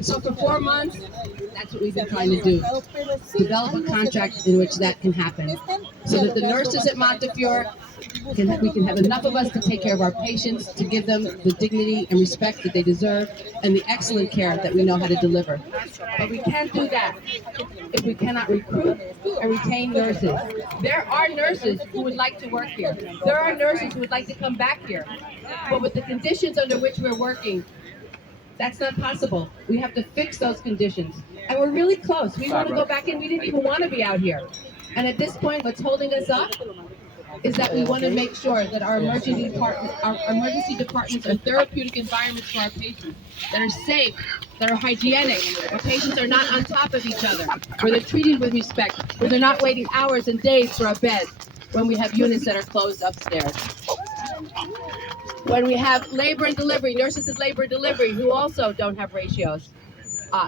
So for 4 months, that's what we've been trying to do. Develop a contract in which that can happen. So that the nurses at Montefiore, we can have enough of us to take care of our patients, to give them the dignity and respect that they deserve, and the excellent care that we know how to deliver. But we can't do that if we cannot recruit and retain nurses. There are nurses who would like to work here. There are nurses who would like to come back here. But with the conditions under which we're working, that's not possible. We have to fix those conditions. And we're really close. We want to go back in. We didn't even want to be out here. And at this point, what's holding us up is that we want to make sure that our emergency departments are therapeutic environments for our patients, that are safe, that are hygienic, where patients are not on top of each other, where they're treated with respect, where they're not waiting hours and days for a bed when we have units that are closed upstairs. When we have labor and delivery, nurses at labor and delivery who also don't have ratios,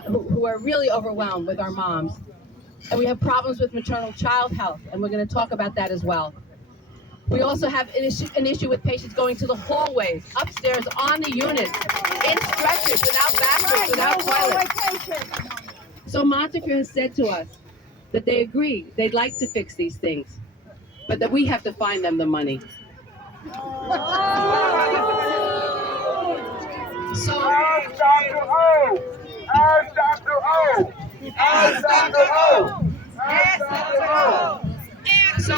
who are really overwhelmed with our moms. And we have problems with maternal child health, and we're going to talk about that as well. We also have an issue with patients going to the hallways, upstairs on the units, in stretchers, without bathrooms, without toilets. So Montefiore has said to us that they agree, they'd like to fix these things, but that we have to find them the money. So, Ask Dr. O! Ask Dr. O! Ask Dr. O! Ask Dr. O! So,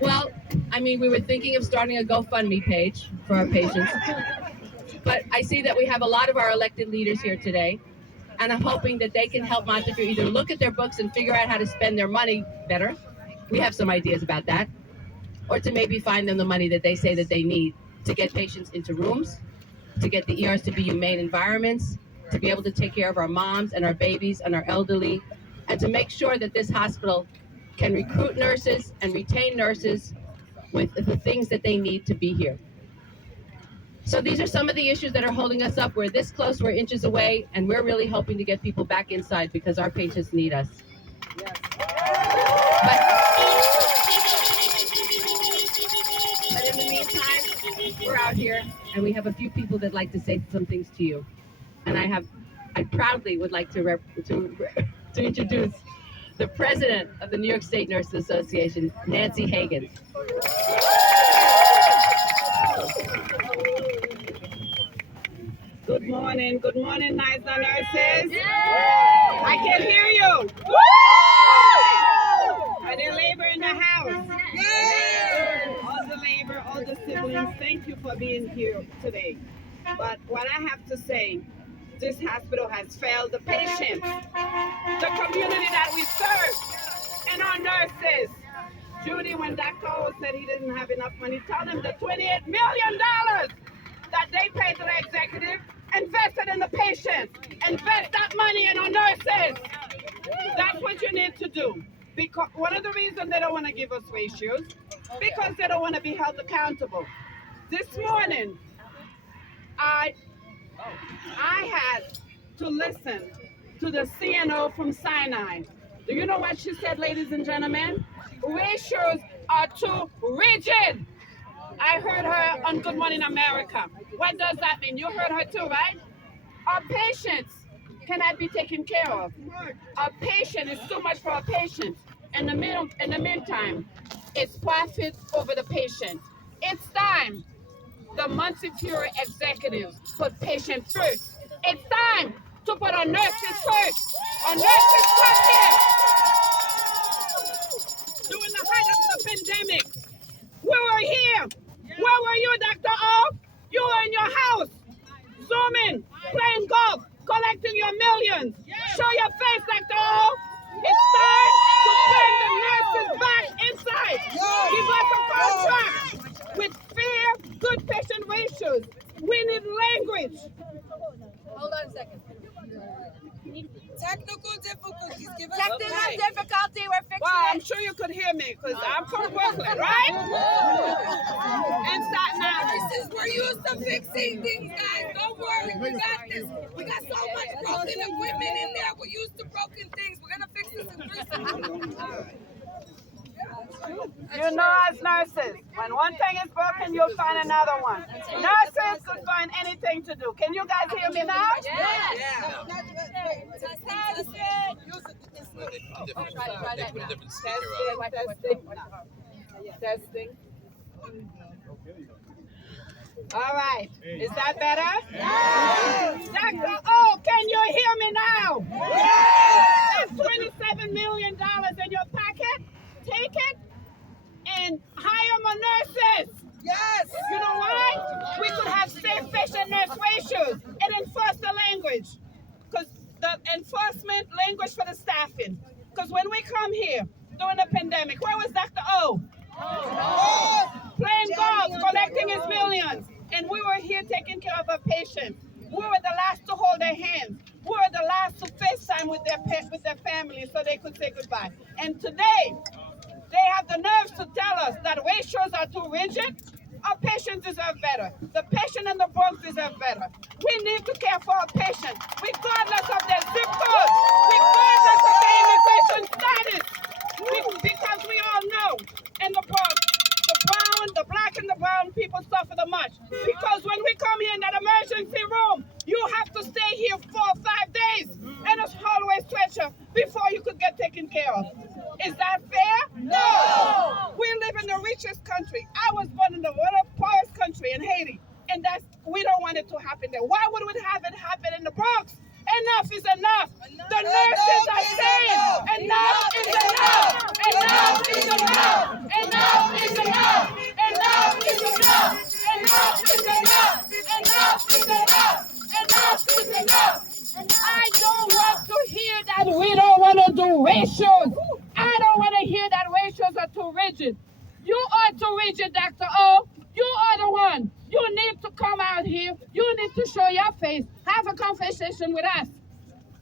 well, I mean, we were thinking of starting a GoFundMe page for our patients, but I see that we have a lot of our elected leaders here today, and I'm hoping that they can help Montefiore either look at their books and figure out how to spend their money better. We have some ideas about that. Or to maybe find them the money that they say that they need to get patients into rooms, to get the ERs to be humane environments, to be able to take care of our moms and our babies and our elderly, and to make sure that this hospital can recruit nurses and retain nurses with the things that they need to be here. So these are some of the issues that are holding us up. We're this close, we're inches away, and we're really hoping to get people back inside because our patients need us. But in the meantime, we're out here, and we have a few people that like to say some things to you. And I proudly would like to introduce the president of the New York State Nurses Association, Nancy Hagan. Good morning, NYSNA nurses. I can hear you. Are there labor in the house? All the labor, all the siblings, thank you for being here today. But what I have to say, this hospital has failed the patients, the community that we serve, and our nurses. Judy, when Dr. O said he didn't have enough money, tell him the $28 million that they paid to the executive, invested in the patients, invest that money in our nurses. That's what you need to do. Because one of the reasons they don't want to give us ratios, because they don't want to be held accountable. This morning, I had to listen to the CNO from Sinai. Do you know what she said, ladies and gentlemen? Ratios are too rigid. I heard her on Good Morning America. What does that mean? You heard her too, right? Our patients cannot be taken care of. Our patient is too much for our patients. In the meantime, it's profit over the patient. It's time the Montefiore executives put patients first. It's time to put our nurses first. Our nurses come here. During the height of the pandemic, we were here. Where were you, Dr. O? You were in your house, zooming, playing golf, collecting your millions. Show your face, Dr. O. It's time to bring the nurses back inside. Give us a contract with fair, good patient ratios. We need language. Hold on a second. Technical difficulties. Give us Technical difficulty, we're fixing Well, I'm it. sure you could hear me because I'm from Brooklyn, right? And Staten Island. Nurses, we're used to fixing things, guys. Don't worry, we got this. We got so much broken equipment in there. We're used to broken things. We're gonna fix this in 3 seconds. You know, as nurses, when one thing is broken, you'll find another one. Nurses, find anything to do. Can you guys hear me now? Testing. All right. Is that better? Yes. Dr. O, can you hear me now? Yes. That's $27 million in your pocket. Take it and hire more nurses. Yes. You know why? We could have safe patient nurse ratios and enforce the language. Because the enforcement language for the staffing. Because when we come here during the pandemic, where was Dr. O? Playing golf, collecting his millions. And we were here taking care of our patients. We were the last to hold their hands. We were the last to FaceTime with their families so they could say goodbye. And today, they have the nerves to tell us that ratios are too rigid. Our patients deserve better. The patient in the Bronx deserve better. We need to care for our patients, regardless of their zip code, regardless of their immigration status. Because we all know in the Bronx, the black and the brown people suffer the much. Because when we come here in that emergency room, you have to stay here 4 or 5 days in a hallway stretcher before you could get taken care of. Is that fair? No! We live in the richest country. I was born in the poorest country in Haiti. And we don't want it to happen there. Why would we have it happen in the Bronx? Enough is enough. The nurses are saying enough is enough. Enough is enough. Enough is enough. Enough is enough. Enough is enough. Enough is enough. Enough is enough. I don't want to hear that we don't want to do ratios. I don't want to hear that ratios are too rigid. You are too rigid, Dr. O. You are the one. You need to come out here. You need to show your face. Have a conversation with us.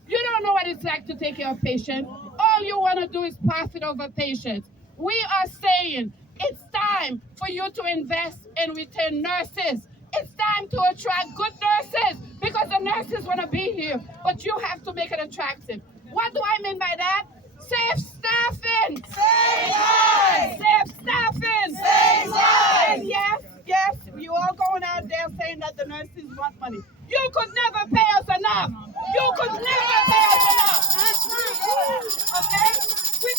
You don't know what it's like to take care of patients. All you want to do is profit over patients. We are saying it's time for you to invest and retain nurses. It's time to attract good nurses because the nurses want to be here, but you have to make it attractive. What do I mean by that? Safe staffing. Save lives. Safe staffing. Save lives. And yes, you all going out there saying that the nurses want money. You could never pay us enough. You could never pay us enough. Okay? We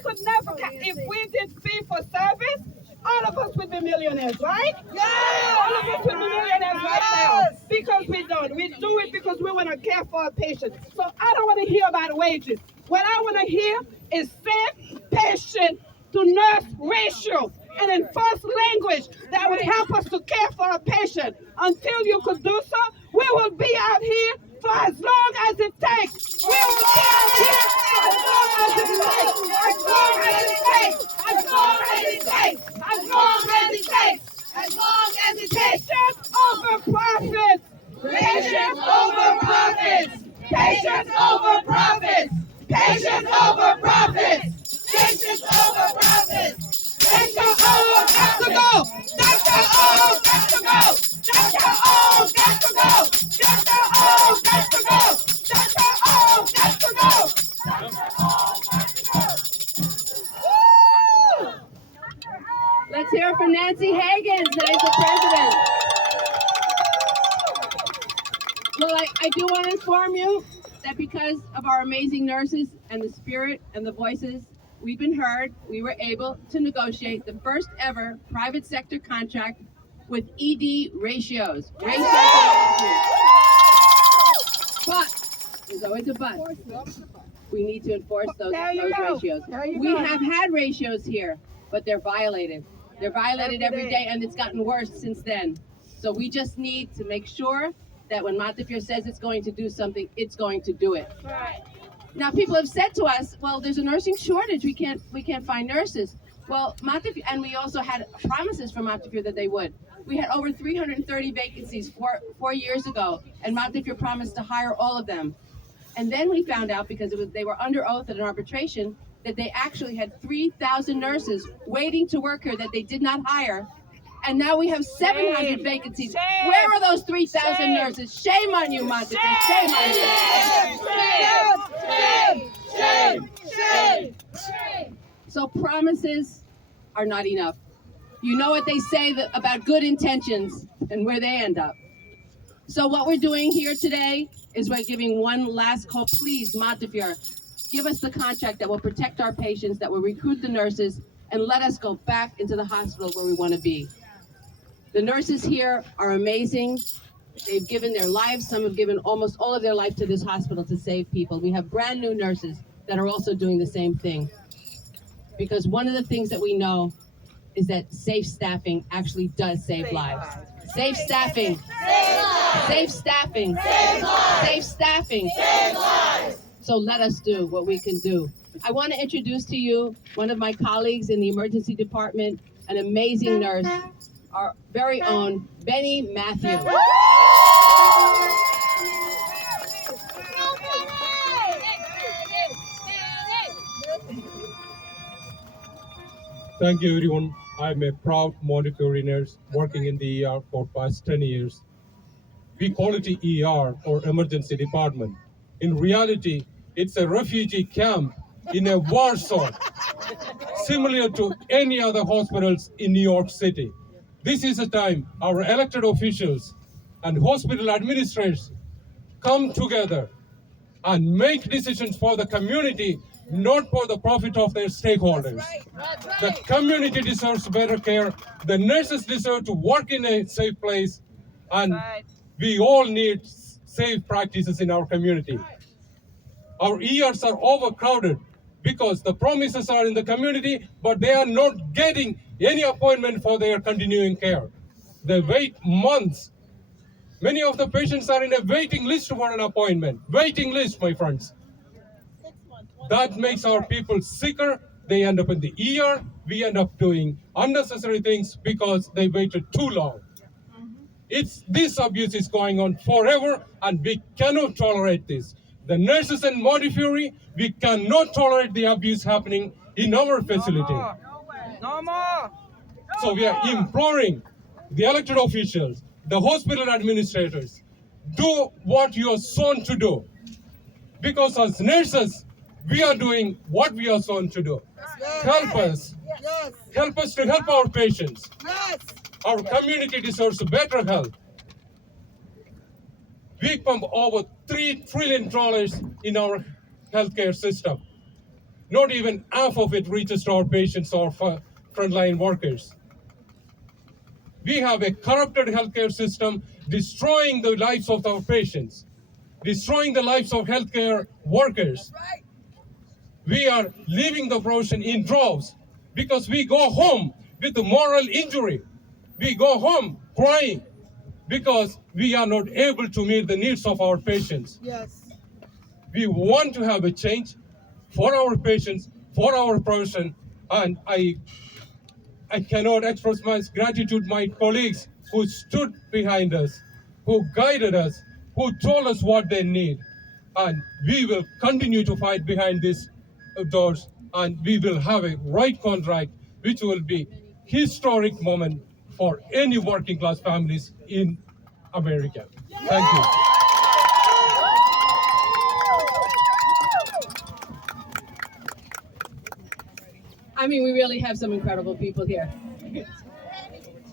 could never, if we did fee for service, all of us would be millionaires, right? Yes. All of us would be millionaires right now. Because we don't. We do it because we want to care for our patients. So I don't want to hear about wages. What I want to hear is safe patient to nurse ratio and enforce language that would help us to care for our patient. Until you could do so, we will be out here for as long as it takes. We will be out here as long as it takes. As long as it takes. As long as it takes. As long as it takes. As long as it takes. Patients over profits. Patients over profits. Patients over profits. Patients over profits. Patients over profits. Dr. O got to go. Dr. O got to go. Dr. O got to go. Dr. O got to go. Dr. O got to go. Dr. O got to go. Woo! Let's hear it from Nancy Hagan, today's the president. Well, I do want to inform you that because of our amazing nurses and the spirit and the voices, we've been heard. We were able to negotiate the first ever private sector contract with ED ratios. But there's always a but. We need to enforce those ratios. We have had ratios here, but they're violated. They're violated every day, and it's gotten worse since then. So we just need to make sure that when Montefiore says it's going to do something, it's going to do it. Right. Now, people have said to us, well, there's a nursing shortage. We can't find nurses. Well, Montefiore, and we also had promises from Montefiore that they would. We had over 330 vacancies 4 years ago, and Montefiore promised to hire all of them. And then we found out, because they were under oath at an arbitration, that they actually had 3,000 nurses waiting to work here that they did not hire. And now we have 700 vacancies. Shame. Where are those 3,000 Shame. nurses? Shame on you, Montefiore. Shame on you. Shame. So promises are not enough. You know what they say about good intentions and where they end up. So what we're doing here today is we're giving one last call. Please, Montefiore, give us the contract that will protect our patients, that will recruit the nurses, and let us go back into the hospital where we want to be. The nurses here are amazing. They've given their lives. Some have given almost all of their life to this hospital to save people. We have brand new nurses that are also doing the same thing. Because one of the things that we know is that safe staffing actually does save lives. Safe staffing. Safe staffing. Safe staffing. So let us do what we can do. I want to introduce to you one of my colleagues in the emergency department, an amazing nurse, our very own Benny Matthew. Thank you, everyone. I'm a proud Montefiore nurse working in the ER for past 10 years. We call it the ER or emergency department. In reality, it's a refugee camp in a war zone, similar to any other hospitals in New York City. This is a time our elected officials and hospital administrators come together and make decisions for the community, not for the profit of their stakeholders. The community deserves better care. The nurses deserve to work in a safe place, and we all need safe practices in our community. Our ERs are overcrowded because the promises are in the community, but they are not getting any appointment for their continuing care. They wait months. Many of the patients are in a waiting list for an appointment. Waiting list, my friends. That makes our people sicker. They end up in the ER. We end up doing unnecessary things because they waited too long. This abuse is going on forever, and we cannot tolerate this. The nurses in Montefiore, we cannot tolerate the abuse happening in our facility. No more. So we are imploring the elected officials, the hospital administrators, do what you are sworn to do. Because as nurses, we are doing what we are sworn to do. Help us. Help us to help our patients. Our community deserves better health. We pump over $3 trillion in our healthcare system. Not even half of it reaches to our patients or frontline workers. We have a corrupted healthcare system destroying the lives of our patients, destroying the lives of healthcare workers. We are leaving the profession in droves because we go home with a moral injury. We go home crying because we are not able to meet the needs of our patients. We want to have a change for our patients, for our profession, and I cannot express my gratitude to my colleagues who stood behind us, who guided us, who told us what they need. And we will continue to fight behind these doors, and we will have a right contract, which will be historic moment for any working class families in America. Thank you. I mean, we really have some incredible people here.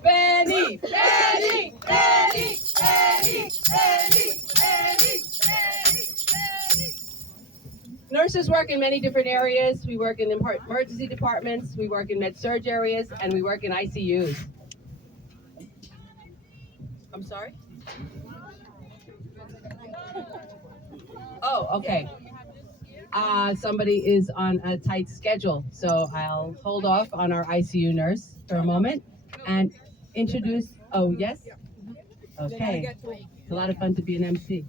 Benny! Benny! Benny! Benny! Benny! Benny! Benny! Nurses work in many different areas. We work in emergency departments, we work in med-surg areas, and we work in ICUs. I'm sorry? Oh, okay. Somebody is on a tight schedule, so I'll hold off on our ICU nurse for a moment and introduce, oh, yes? Okay. It's a lot of fun to be an MC.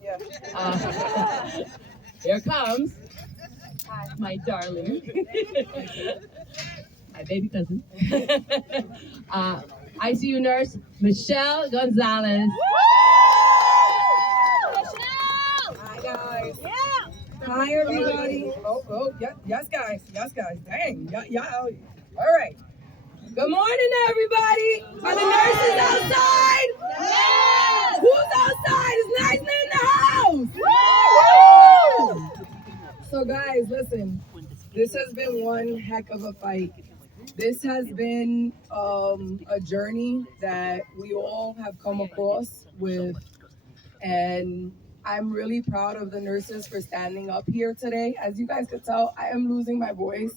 Here comes my darling, my baby cousin, ICU nurse, Michelle Gonzalez. Hi guys. Hi everybody. Oh, yes guys. Dang, y'all. All right. Good morning everybody. Are the nurses outside? Yes. Who's outside? Is NYSNA in the house? Woo! So guys, listen. This has been one heck of a fight. This has been a journey that we all have come across with, and I'm really proud of the nurses for standing up here today. As you guys could tell, I am losing my voice.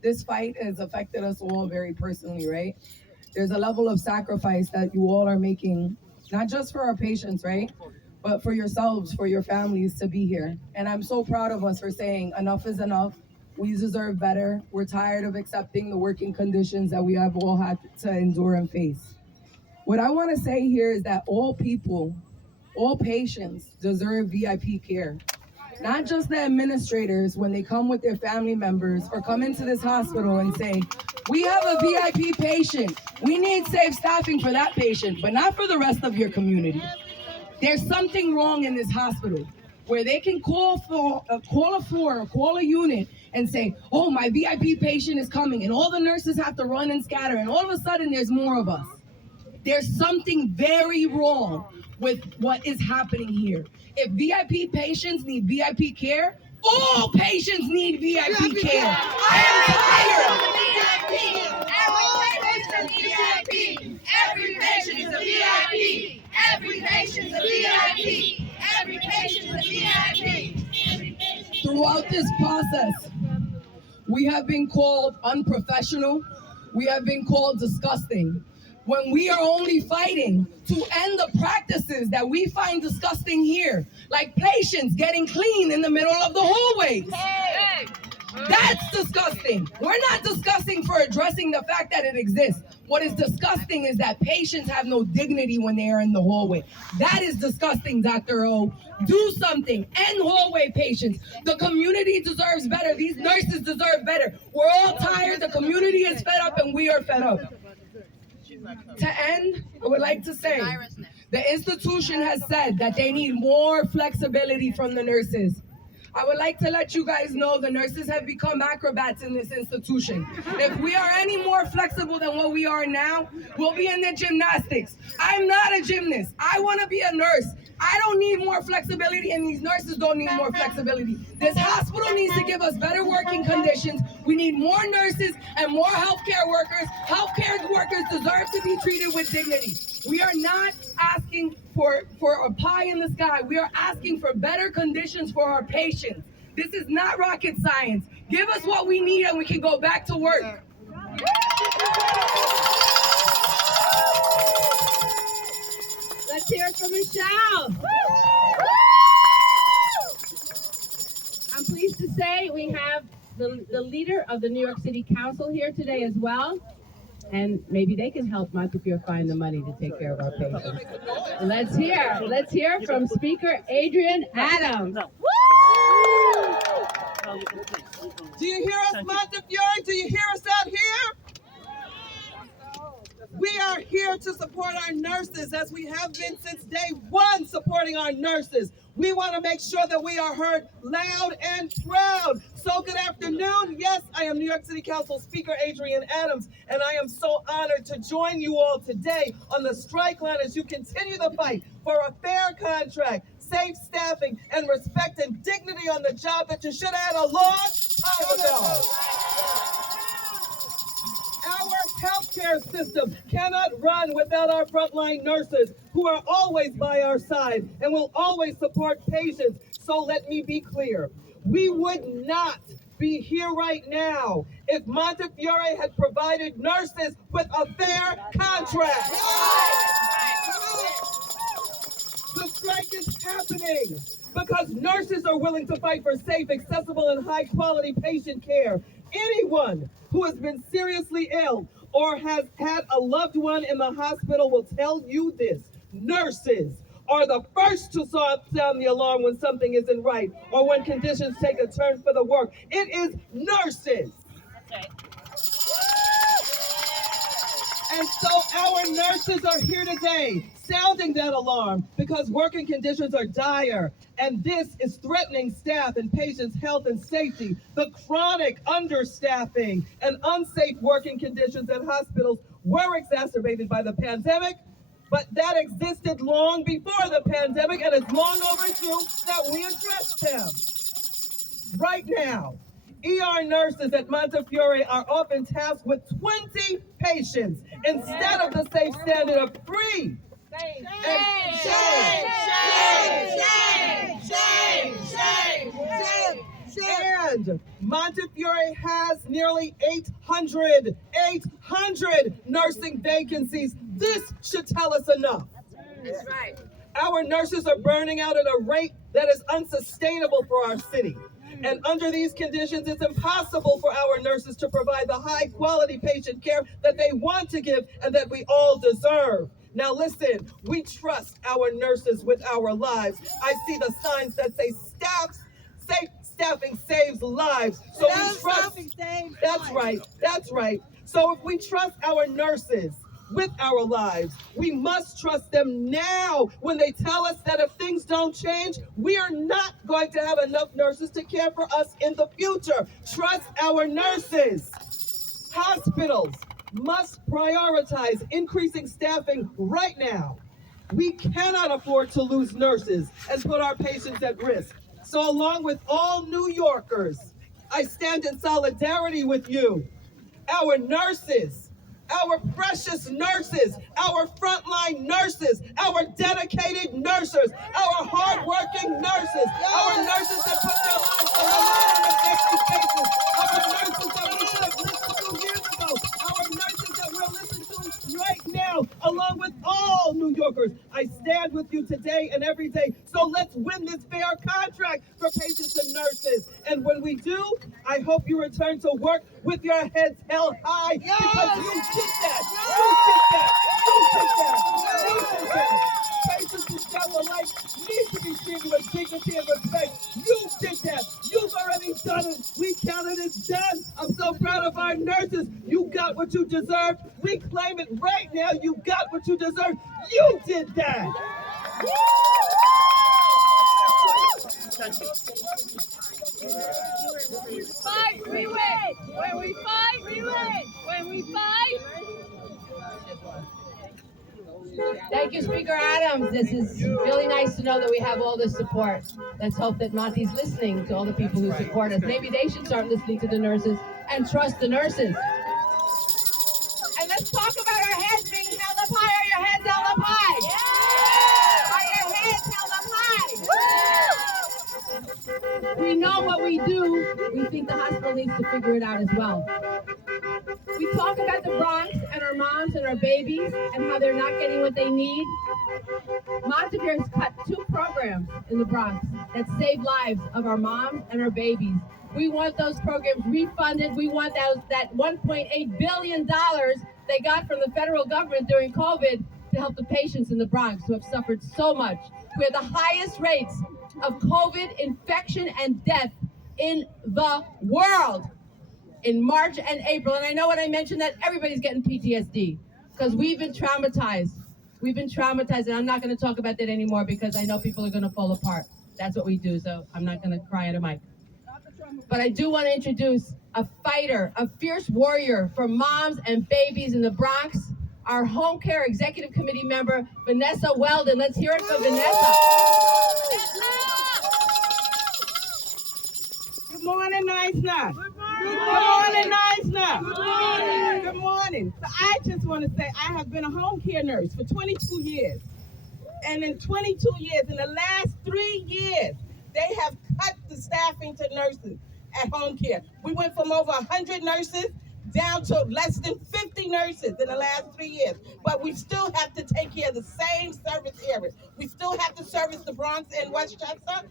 This fight has affected us all very personally, right? There's a level of sacrifice that you all are making, not just for our patients, right? But for yourselves, for your families to be here. And I'm so proud of us for saying enough is enough. We deserve better. We're tired of accepting the working conditions that we have all had to endure and face. What I want to say here is that all people, all patients deserve VIP care. Not just the administrators when they come with their family members or come into this hospital and say, we have a VIP patient. We need safe staffing for that patient, but not for the rest of your community. There's something wrong in this hospital where they can call a floor or call a unit and say, oh, my VIP patient is coming, and all the nurses have to run and scatter, and all of a sudden there's more of us. There's something very wrong with what is happening here. If VIP patients need VIP care, all patients need VIP care. I am tired. Every patient is a VIP. Every patient is a VIP. Every patient is a VIP. Throughout this process, we have been called unprofessional. We have been called disgusting. When we are only fighting to end the practices that we find disgusting here, like patients getting clean in the middle of the hallways. That's disgusting. We're not discussing for addressing the fact that it exists. What is disgusting is that patients have no dignity when they are in the hallway. That is disgusting, Dr. O. Do something. End hallway patients. The community deserves better. These nurses deserve better. We're all tired. The community is fed up, and we are fed up. To end, I would like to say, the institution has said that they need more flexibility from the nurses. I would like to let you guys know the nurses have become acrobats in this institution. If we are any more flexible than what we are now, we'll be in the gymnastics. I'm not a gymnast. I want to be a nurse. I don't need more flexibility, and these nurses don't need more flexibility. This hospital needs to give us better working conditions. We need more nurses and more healthcare workers. Healthcare workers deserve to be treated with dignity. We are not asking for a pie in the sky. We are asking for better conditions for our patients. This is not rocket science. Give us what we need and we can go back to work. Let's hear it from Michelle. I'm pleased to say we have the leader of the New York City Council here today as well. And maybe they can help Montefiore find the money to take care of our patients. Let's hear from Speaker Adrian Adams. Do you hear us, Montefiore? Do you hear us out here? We are here to support our nurses, as we have been since day one, supporting our nurses. We want to make sure that we are heard loud and proud. So good afternoon. Yes, I am New York City Council Speaker Adrian Adams, and I am so honored to join you all today on the strike line as you continue the fight for a fair contract, safe staffing, and respect and dignity on the job that you should have had a long time ago. Our healthcare system cannot run without our frontline nurses, who are always by our side and will always support patients. So let me be clear. We would not be here right now if Montefiore had provided nurses with a fair contract. The strike is happening because nurses are willing to fight for safe, accessible, and high-quality patient care. Anyone who has been seriously ill or has had a loved one in the hospital will tell you this. Nurses are the first to sound the alarm when something isn't right or when conditions take a turn for the worse. It is nurses. And so our nurses are here today sounding that alarm because working conditions are dire, and this is threatening staff and patients' health and safety. The chronic understaffing and unsafe working conditions at hospitals were exacerbated by the pandemic, but that existed long before the pandemic, and it's long overdue that we address them. Right now, ER nurses at Montefiore are often tasked with 20 patients instead of the safe standard of 3. And Montefiore has nearly 800 nursing vacancies. This should tell us enough. That's right. Our nurses are burning out at a rate that is unsustainable for our city. And under these conditions, it's impossible for our nurses to provide the high quality patient care that they want to give and that we all deserve. Now listen, we trust our nurses with our lives. I see the signs that say staffing saves lives. So we trust. That's right. So if we trust our nurses with our lives, we must trust them now when they tell us that if things don't change, we are not going to have enough nurses to care for us in the future. Trust our nurses. Hospitals must prioritize increasing staffing right now. We cannot afford to lose nurses and put our patients at risk. So along with all New Yorkers, I stand in solidarity with you. Our nurses, our precious nurses, our frontline nurses, our dedicated nurses, our hardworking nurses, our nurses that put their lives on the line on a daily basis, our nurses that we should have listened to years ago, our nurses that we're listening to right now, along with all New Yorkers. I stand with you today and every day. So let's win this fair contract for patients and nurses. And when we do, I hope you return to work with your heads held high, because you did that. You did that. Patients who got the life need to be treated with dignity and respect. You did that. You've already done it. We counted it done. I'm so proud of our nurses. You got what you deserved. We claim it right now. You got what you deserved. You did that. Fight, we win. When we fight, we win. When we fight. Thank you, Speaker Adams. This is really nice to know that we have all this support. Let's hope that Monty's listening to all the people who support us. Maybe they should start listening to the nurses and trust the nurses. And let's talk about our heads being held up high. Are your heads held up high? Yeah. Are your heads held up high? We know what we do. We think the hospital needs to figure it out as well. We talk about the Bronx and our moms and our babies and how they're not getting what they need. Montefiore has cut 2 programs in the Bronx that save lives of our moms and our babies. We want those programs refunded. We want that $1.8 billion they got from the federal government during COVID to help the patients in the Bronx who have suffered so much. We have the highest rates of COVID infection and death in the world in March and April. And I know when I mentioned that, everybody's getting PTSD because we've been traumatized. We've been traumatized, and I'm not going to talk about that anymore because I know people are going to fall apart. That's what we do, so I'm not going to cry at a mic. But I do want to introduce a fighter, a fierce warrior for moms and babies in the Bronx, our home care executive committee member, Vanessa Weldon. Let's hear it for Vanessa. Good morning, NYSNA. Good morning, NYSNA. Good morning. Good morning. So I just want to say I have been a home care nurse for 22 years. And in 22 years, in the last 3 years, they have cut the staffing to nurses at home care. We went from over 100 nurses down to less than 50 nurses in the last 3 years. But we still have to take care of the same service areas. We still have to service the Bronx and Westchester.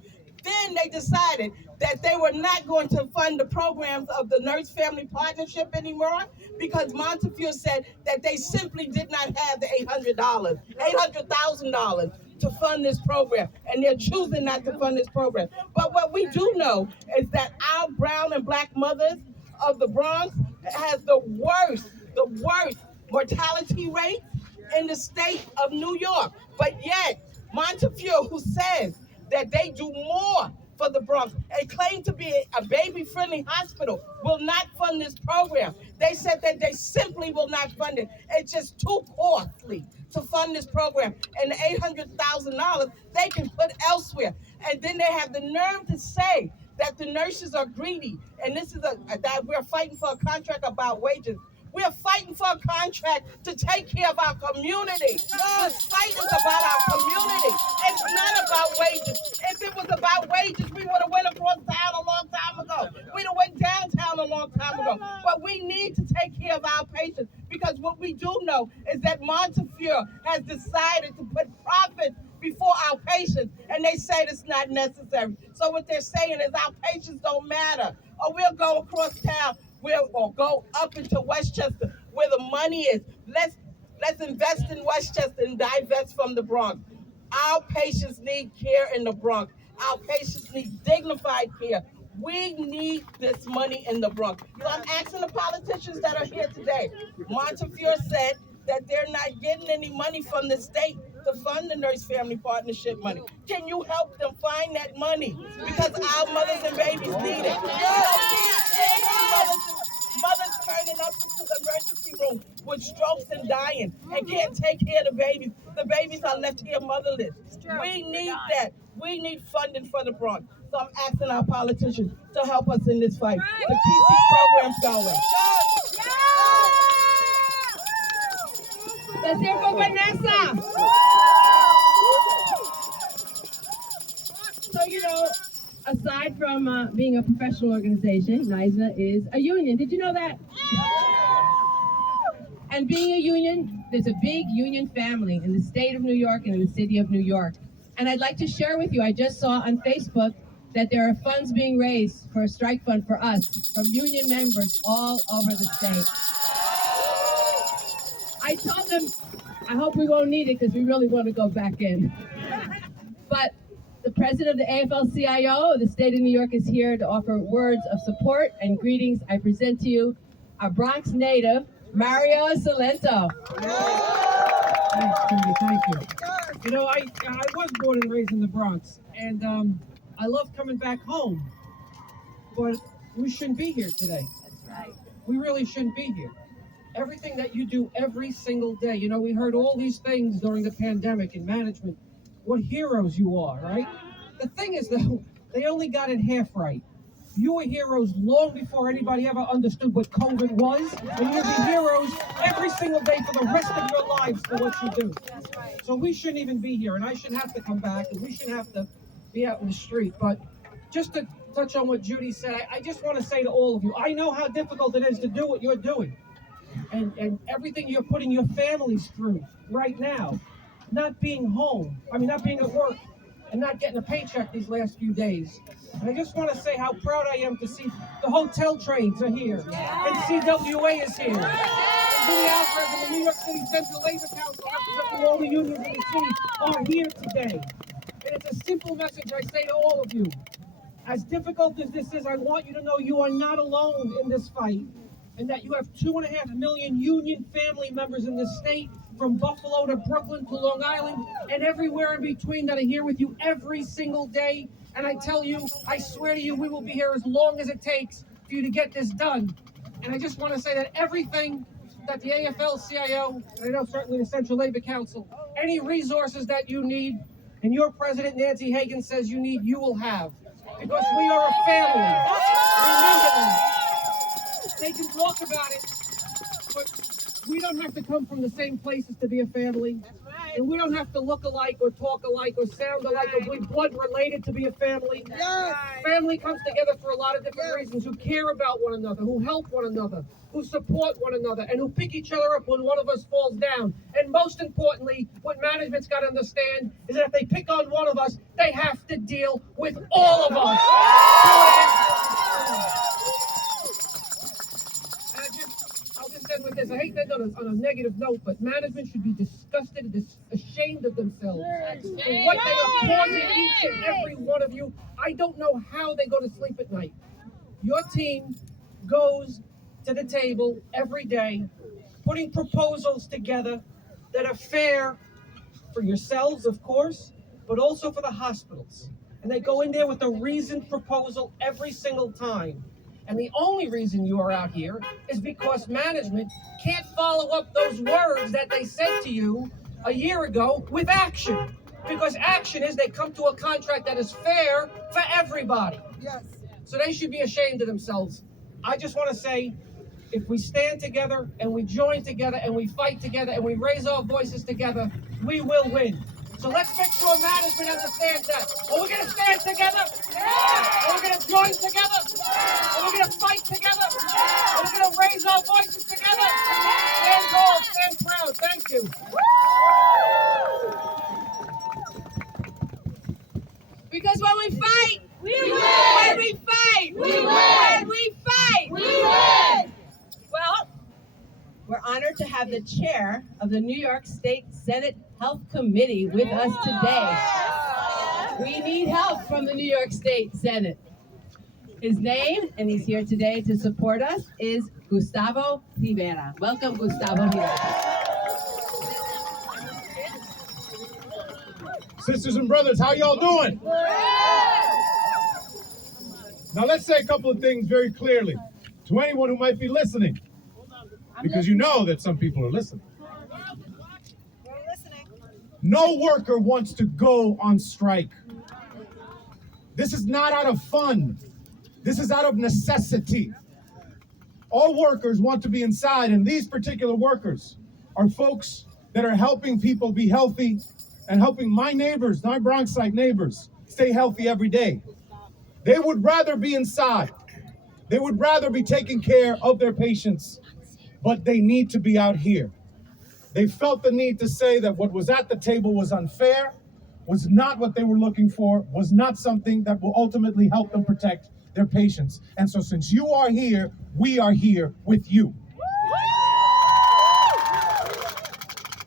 Then they decided that they were not going to fund the programs of the Nurse Family Partnership anymore because Montefiore said that they simply did not have the $800,000 to fund this program, and they're choosing not to fund this program. But what we do know is that our brown and black mothers of the Bronx has the worst mortality rate in the state of New York. But yet, Montefiore, who says that they do more for the Bronx and claim to be a baby-friendly hospital, will not fund this program. They said that they simply will not fund it. It's just too costly to fund this program. And the $800,000 they can put elsewhere. And then they have the nerve to say that the nurses are greedy, and this is that we're fighting for a contract about wages. We're fighting for a contract to take care of our community. This fight is about our community. It's not about wages. If it was about wages, we would have went across town a long time ago. We'd have went downtown a long time ago. But we need to take care of our patients, because what we do know is that Montefiore has decided to put profit before our patients, and they say it's not necessary. So what they're saying is our patients don't matter. Or we'll go across town, or go up into Westchester where the money is. Let's invest in Westchester and divest from the Bronx. Our patients need care in the Bronx. Our patients need dignified care. We need this money in the Bronx. So I'm asking the politicians that are here today. Montefiore said that they're not getting any money from the state to fund the Nurse Family Partnership money. Can you help them find that money? Because our mothers and babies need it. Mothers turning up into the emergency room with strokes and dying and can't take care of the babies. The babies are left here motherless. We need that. We need funding for the Bronx. So I'm asking our politicians to help us in this fight, to keep these programs going. Let's hear for Vanessa. So, aside from being a professional organization, NYSNA is a union. Did you know that? And being a union, there's a big union family in the state of New York and in the city of New York. And I'd like to share with you, I just saw on Facebook that there are funds being raised for a strike fund for us, from union members all over the state. I told them, I hope we won't need it because we really want to go back in. But the president of the AFL-CIO of the state of New York is here to offer words of support and greetings. I present to you our Bronx native, Mario Salento. Thanks, Cindy. Thank you. I was born and raised in the Bronx, and I love coming back home. But we shouldn't be here today. That's right. We really shouldn't be here. Everything that you do every single day. We heard all these things during the pandemic in management. What heroes you are, right? The thing is, though, they only got it half right. You were heroes long before anybody ever understood what COVID was, and you'll be heroes every single day for the rest of your lives for what you do. So we shouldn't even be here, and I shouldn't have to come back, and we shouldn't have to be out in the street. But just to touch on what Judy said, I just want to say to all of you, I know how difficult it is to do what you're doing, and everything you're putting your families through right now. Not being home, not being at work, and not getting a paycheck these last few days. And I just want to say how proud I am to see the hotel trades are here, and CWA is here. And Billy Alvarez and the New York City Central Labor Council, representing all the unions in the city, are here today. And it's a simple message I say to all of you. As difficult as this is, I want you to know you are not alone in this fight, and that you have 2.5 million union family members in this state, from Buffalo to Brooklyn to Long Island and everywhere in between, that are here with you every single day. And I tell you, I swear to you, we will be here as long as it takes for you to get this done. And I just want to say that everything that the AFL-CIO, and I know certainly the Central Labor Council, any resources that you need, and your president, Nancy Hagan, says you need, you will have. Because we are a family. Remember that. They can talk about it, but we don't have to come from the same places to be a family. That's right. And we don't have to look alike or talk alike or sound alike or be blood related to be a family. Yes. Family comes together for a lot of different reasons, who care about one another, who help one another, who support one another, and who pick each other up when one of us falls down. And most importantly, what management's got to understand is that if they pick on one of us, they have to deal with all of us. I'll just end with this. I hate that on a negative note, but management should be disgusted, ashamed of themselves for what they are causing each and every one of you. I don't know how they go to sleep at night. Your team goes to the table every day, putting proposals together that are fair for yourselves, of course, but also for the hospitals. And they go in there with a reasoned proposal every single time. And the only reason you are out here is because management can't follow up those words that they said to you a year ago with action. Because action is they come to a contract that is fair for everybody. Yes. So they should be ashamed of themselves. I just want to say, if we stand together and we join together and we fight together and we raise our voices together, we will win. So let's make sure management understands that. Are we going to stand together? Yeah. Are we going to join together? Yeah. Are we going to fight together? Yeah. Are we going to raise our voices together? Yeah. Stand tall, stand proud. Thank you. Because when we fight, We win. when we fight, We win. when we fight, We win. Well, we're honored to have the chair of the New York State Senate Health Committee with us today. We need help from the New York State Senate. His name, and he's here today to support us, is Gustavo Rivera. Welcome, Gustavo Rivera. Sisters and brothers, how y'all doing? Now let's say a couple of things very clearly to anyone who might be listening, because you know that some people are listening. No worker wants to go on strike. This is not out of fun. This is out of necessity. All workers want to be inside, and these particular workers are folks that are helping people be healthy and helping my neighbors, my Bronxite neighbors, stay healthy every day. They would rather be inside. They would rather be taking care of their patients, but they need to be out here. They felt the need to say that what was at the table was unfair, was not what they were looking for, was not something that will ultimately help them protect their patients. And so since you are here, we are here with you.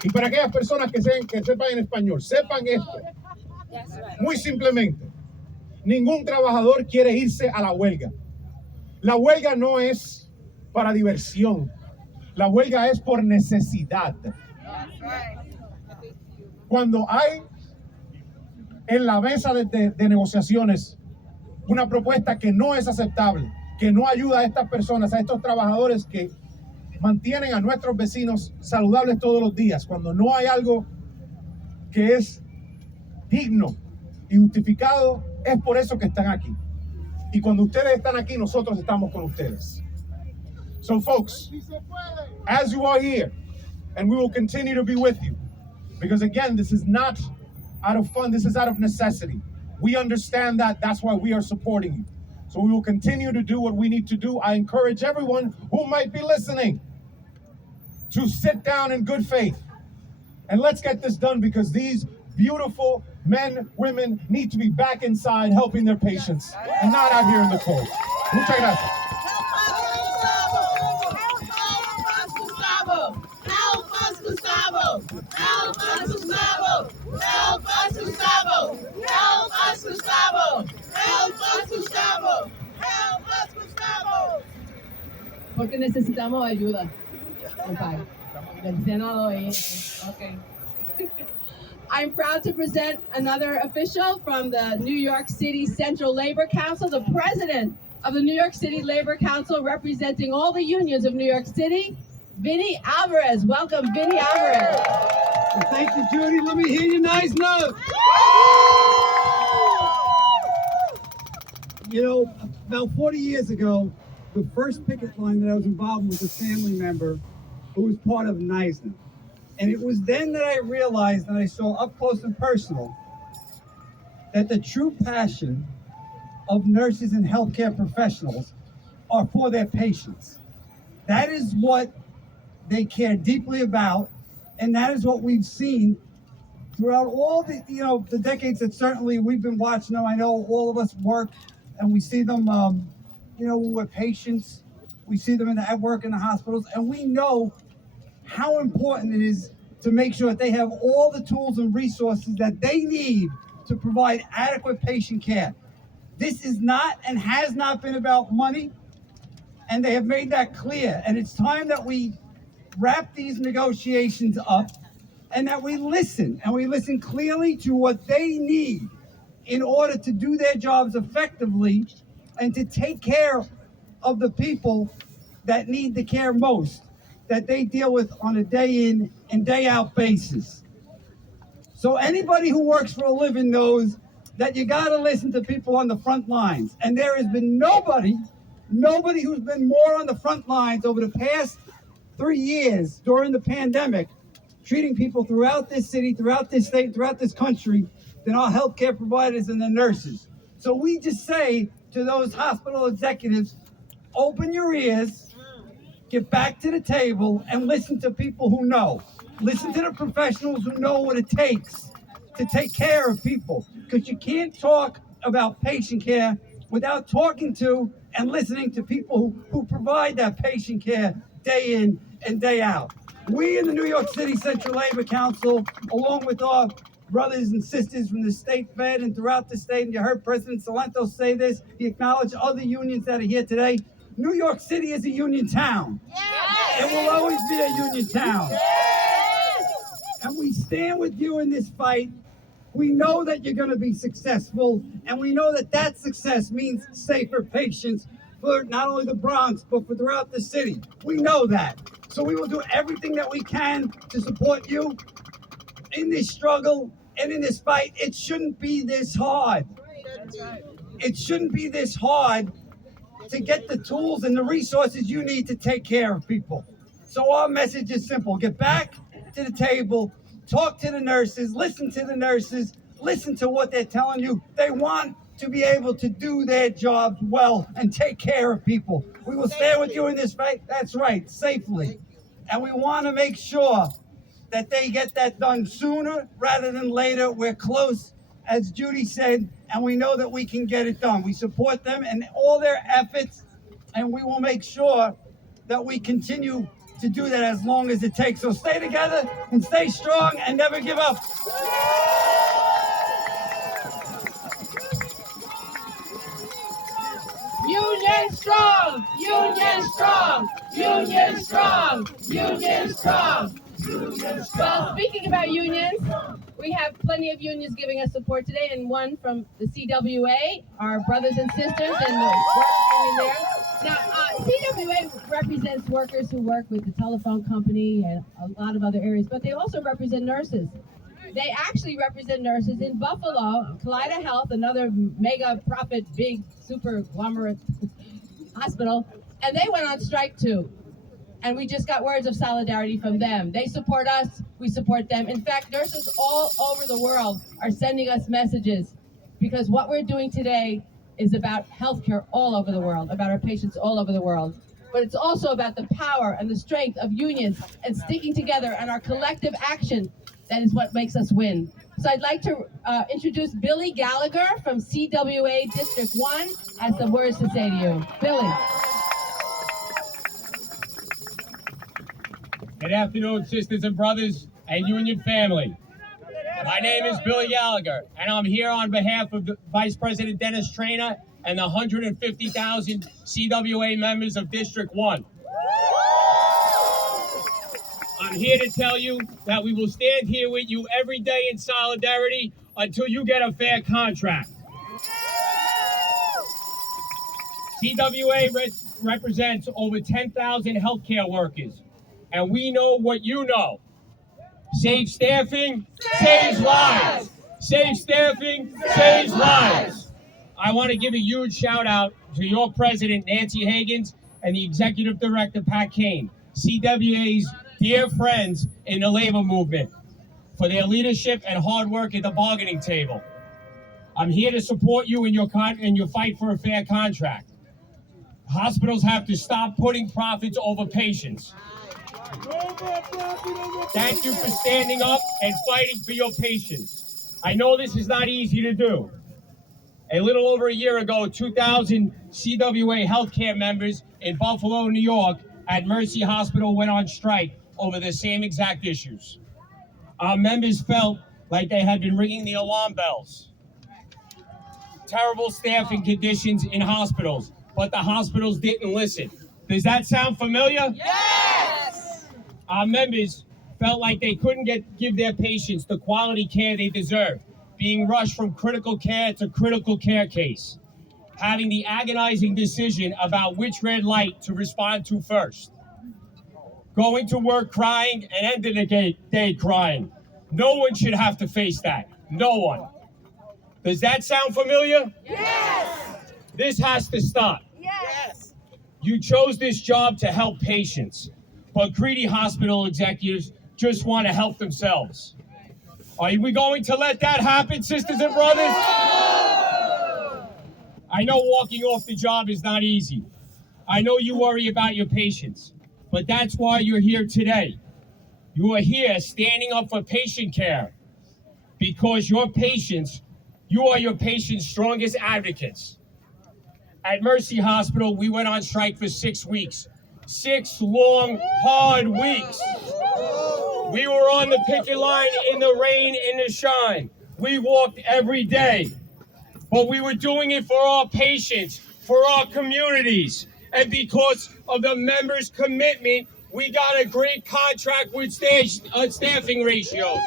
Y para aquellas personas que sepan en español, sepan esto. Muy simplemente, ningún trabajador quiere irse a la huelga. La huelga no es para diversión. La huelga es por necesidad. Cuando hay en la mesa de negociaciones una propuesta que no es aceptable, que no ayuda a estas personas, a estos trabajadores que mantienen a nuestros vecinos saludables todos los días, cuando no hay algo que es digno y justificado, es por eso que están aquí. Y cuando ustedes están aquí, nosotros estamos con ustedes. So folks, as you are here, and we will continue to be with you, because again, this is not out of fun, this is out of necessity. We understand that, that's why we are supporting you. So we will continue to do what we need to do. I encourage everyone who might be listening to sit down in good faith. And let's get this done, because these beautiful men, women need to be back inside helping their patients and not out here in the cold. Muchas gracias. Porque necesitamos ayuda. Okay. Del Senado y okay. I'm proud to present another official from the New York City Central Labor Council, the president of the New York City Labor Council, representing all the unions of New York City, Vinny Alvarez. Welcome, Vinny Alvarez. Well, thank you, Judy. Let me hear you nice note. You know, about 40 years ago, the first picket line that I was involved in was a family member who was part of NYSNA. And it was then that I realized, that I saw up close and personal, that the true passion of nurses and healthcare professionals are for their patients. That is what they care deeply about, and that is what we've seen throughout all the, the decades that certainly we've been watching them. I know all of us work, and we see them, with patients. We see them at work in the hospitals, and we know how important it is to make sure that they have all the tools and resources that they need to provide adequate patient care. This is not and has not been about money, and they have made that clear. And it's time that we wrap these negotiations up and that we listen, and we listen clearly to what they need in order to do their jobs effectively and to take care of the people that need the care most, that they deal with on a day in and day out basis. So anybody who works for a living knows that you got to listen to people on the front lines. And there has been nobody who's been more on the front lines over the past 3 years during the pandemic, treating people throughout this city, throughout this state, throughout this country, than our healthcare providers and the nurses. So we just say to those hospital executives, open your ears, get back to the table, and listen to people who know. Listen to the professionals who know what it takes to take care of people. Because you can't talk about patient care without talking to and listening to people who provide that patient care day in and day out. We in the New York City Central Labor Council, along with our brothers and sisters from the state fed and throughout the state, and you heard President Salento say this, he acknowledged other unions that are here today. New York City is a union town. Yes. It will always be a union town. Yes. And we stand with you in this fight. We know that you're going to be successful, and we know that that success means safer patients for not only the Bronx, but for throughout the city. We know that. So we will do everything that we can to support you in this struggle and in this fight. It shouldn't be this hard. It shouldn't be this hard to get the tools and the resources you need to take care of people. So our message is simple. Get back to the table, talk to the nurses, listen to the nurses, listen to what they're telling you. They want to be able to do their jobs well and take care of people. We will stand with you in this fight. That's right, safely. And we want to make sure that they get that done sooner rather than later. We're close, as Judy said, and we know that we can get it done. We support them and all their efforts, and we will make sure that we continue to do that as long as it takes. So stay together and stay strong and never give up. Union strong! Union strong! Union strong! Union strong! Well, speaking about unions, we have plenty of unions giving us support today, and one from the CWA, our brothers and sisters in the work union there. Now, CWA represents workers who work with the telephone company and a lot of other areas, but they also represent nurses. They actually represent nurses in Buffalo, Kaleida Health, another mega profit, big, super conglomerate hospital, and they went on strike too. And we just got words of solidarity from them. They support us, we support them. In fact, nurses all over the world are sending us messages because what we're doing today is about healthcare all over the world, about our patients all over the world. But it's also about the power and the strength of unions and sticking together and our collective action. That is what makes us win. So I'd like to introduce Billy Gallagher from CWA District 1 has some words to say to you. Billy. Good afternoon, sisters and brothers and union family. My name is Billy Gallagher, and I'm here on behalf of the Vice President Dennis Traynor and the 150,000 CWA members of District 1. I'm here to tell you that we will stand here with you every day in solidarity until you get a fair contract. CWA represents over 10,000 healthcare workers, and we know what you know. Save staffing, saves lives. Save staffing, saves lives. I want to give a huge shout out to your president, Nancy Hagans, and the executive director, Pat Kane, CWA's dear friends in the labor movement, for their leadership and hard work at the bargaining table. I'm here to support you in your fight for a fair contract. Hospitals have to stop putting profits over patients. Thank you for standing up and fighting for your patients. I know this is not easy to do. A little over a year ago, 2,000 CWA healthcare members in Buffalo, New York at Mercy Hospital went on strike over the same exact issues. Our members felt like they had been ringing the alarm bells. Terrible staffing conditions in hospitals, but the hospitals didn't listen. Does that sound familiar? Yes! Our members felt like they couldn't give their patients the quality care they deserve, being rushed from critical care to critical care case, having the agonizing decision about which red light to respond to first, going to work crying and ending the day crying. No one should have to face that. No one. Does that sound familiar? Yes. This has to stop. Yes. You chose this job to help patients, but greedy hospital executives just want to help themselves. Are we going to let that happen, sisters and brothers? I know walking off the job is not easy. I know you worry about your patients, but that's why you're here today. You are here standing up for patient care because you are your patient's strongest advocates. At Mercy Hospital, we went on strike for 6 weeks. 6 long, hard weeks. We were on the picket line in the rain, in the shine. We walked every day. But we were doing it for our patients, for our communities. And because of the members' commitment, we got a great contract with staffing ratios.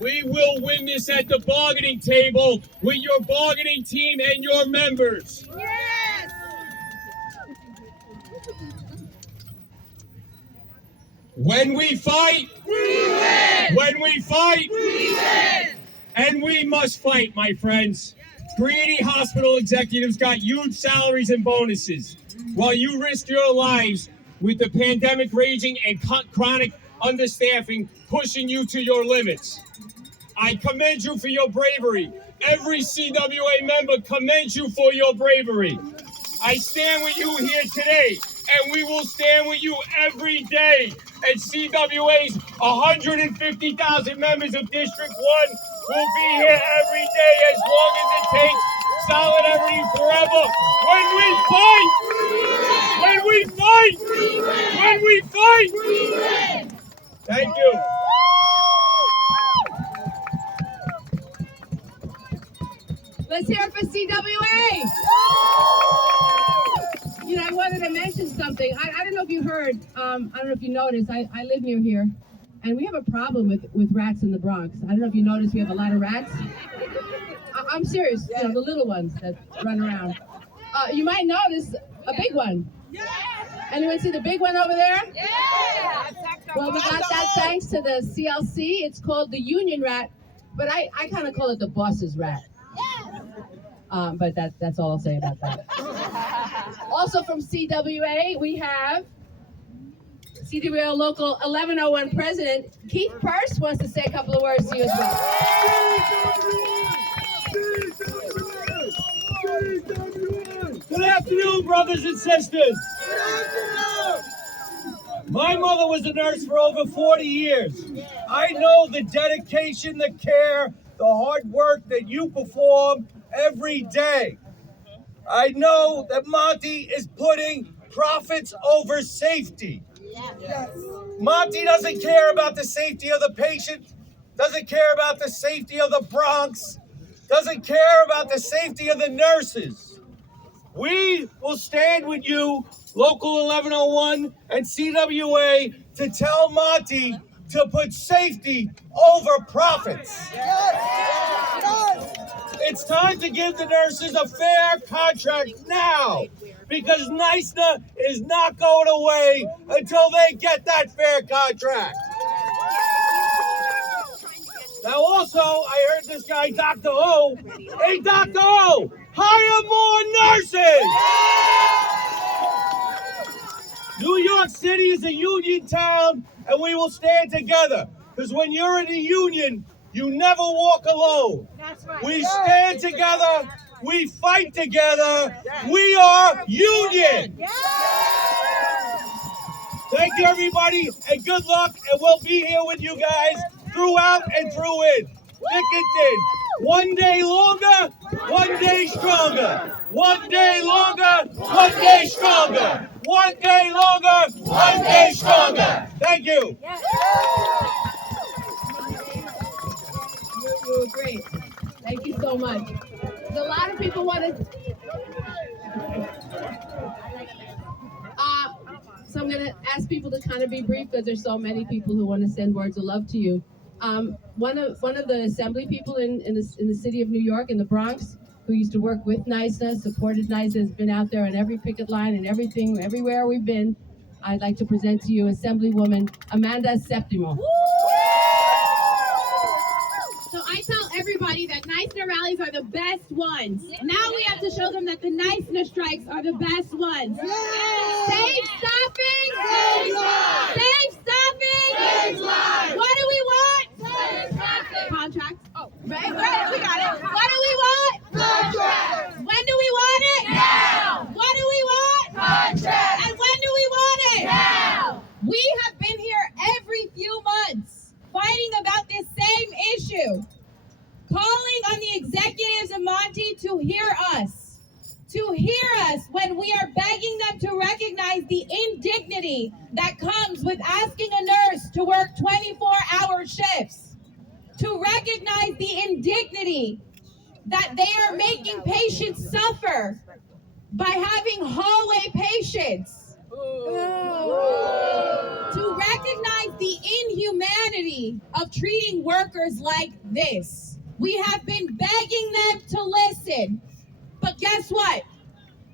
We will win this at the bargaining table with your bargaining team and your members. Yes. When we fight, We win. when we fight, We win. and we must fight, my friends. Greedy hospital executives got huge salaries and bonuses, while you risk your lives with the pandemic raging and chronic understaffing pushing you to your limits. I commend you for your bravery. Every CWA member commends you for your bravery. I stand with you here today, and we will stand with you every day. And CWA's 150,000 members of District 1 will be here every day as long as it takes. Solidarity forever. When we fight, when we fight, when we fight. Thank you. Let's hear it for CWA. You know, I wanted to mention something. I don't know if you heard, I don't know if you noticed, I live near here, and we have a problem with rats in the Bronx. I don't know if you noticed, we have a lot of rats. I'm serious, you know, the little ones that run around. You might notice a big one. Anyone see the big one over there? Yeah. Well, we got that thanks to the CLC. It's called the Union Rat, but I kind of call it the boss's rat. But that's all I'll say about that. Also from CWA, we have CWA Local 1101 President Keith Purse wants to say a couple of words to you as well. Good afternoon, brothers and sisters. My mother was a nurse for over 40 years. I know the dedication, the care, the hard work that you perform every day. I know that Monty is putting profits over safety. Yes. Monty doesn't care about the safety of the patient, doesn't care about the safety of the Bronx, doesn't care about the safety of the nurses. We will stand with you, Local 1101 and CWA, to tell Monty to put safety over profits. It's time to give the nurses a fair contract now, because NYSNA is not going away until they get that fair contract. Now also, I heard this guy, Dr. O. Hey, Dr. O, hire more nurses! New York City is a union town, and we will stand together. Because when you're in a union, you never walk alone. That's right. We stand together, we fight together, we are union. Thank you, everybody, and good luck, and we'll be here with you guys throughout and through it. Dickinson, one day longer, one day stronger. One day longer, one day stronger. One day longer, one day stronger. Thank you. You were great. Thank you so much. There's a lot of people want to. So I'm going to ask people to kind of be brief because there's so many people who want to send words of love to you. One of the assembly people in the city of New York, in the Bronx, who used to work with NYSNA, supported NYSNA, has been out there on every picket line and everything, everywhere we've been. I'd like to present to you Assemblywoman Amanda Septimo. So I tell everybody everybody that NYSNA rallies are the best ones. Now we have to show them that the NYSNA strikes are the best ones. Safe stopping. Safe stopping. What do we want? Contracts. Oh, right, we got it. What do we want? Contracts. When do we want it? Now. What do we want? Contracts. And when do we want it? Now. We have been here every few months fighting about this same issue, calling on the executives of Monty to hear us when we are begging them to recognize the indignity that comes with asking a nurse to work 24-hour shifts, to recognize the indignity that they are making patients suffer by having hallway patients, to recognize the inhumanity of treating workers like this. We have been begging them to listen, but guess what?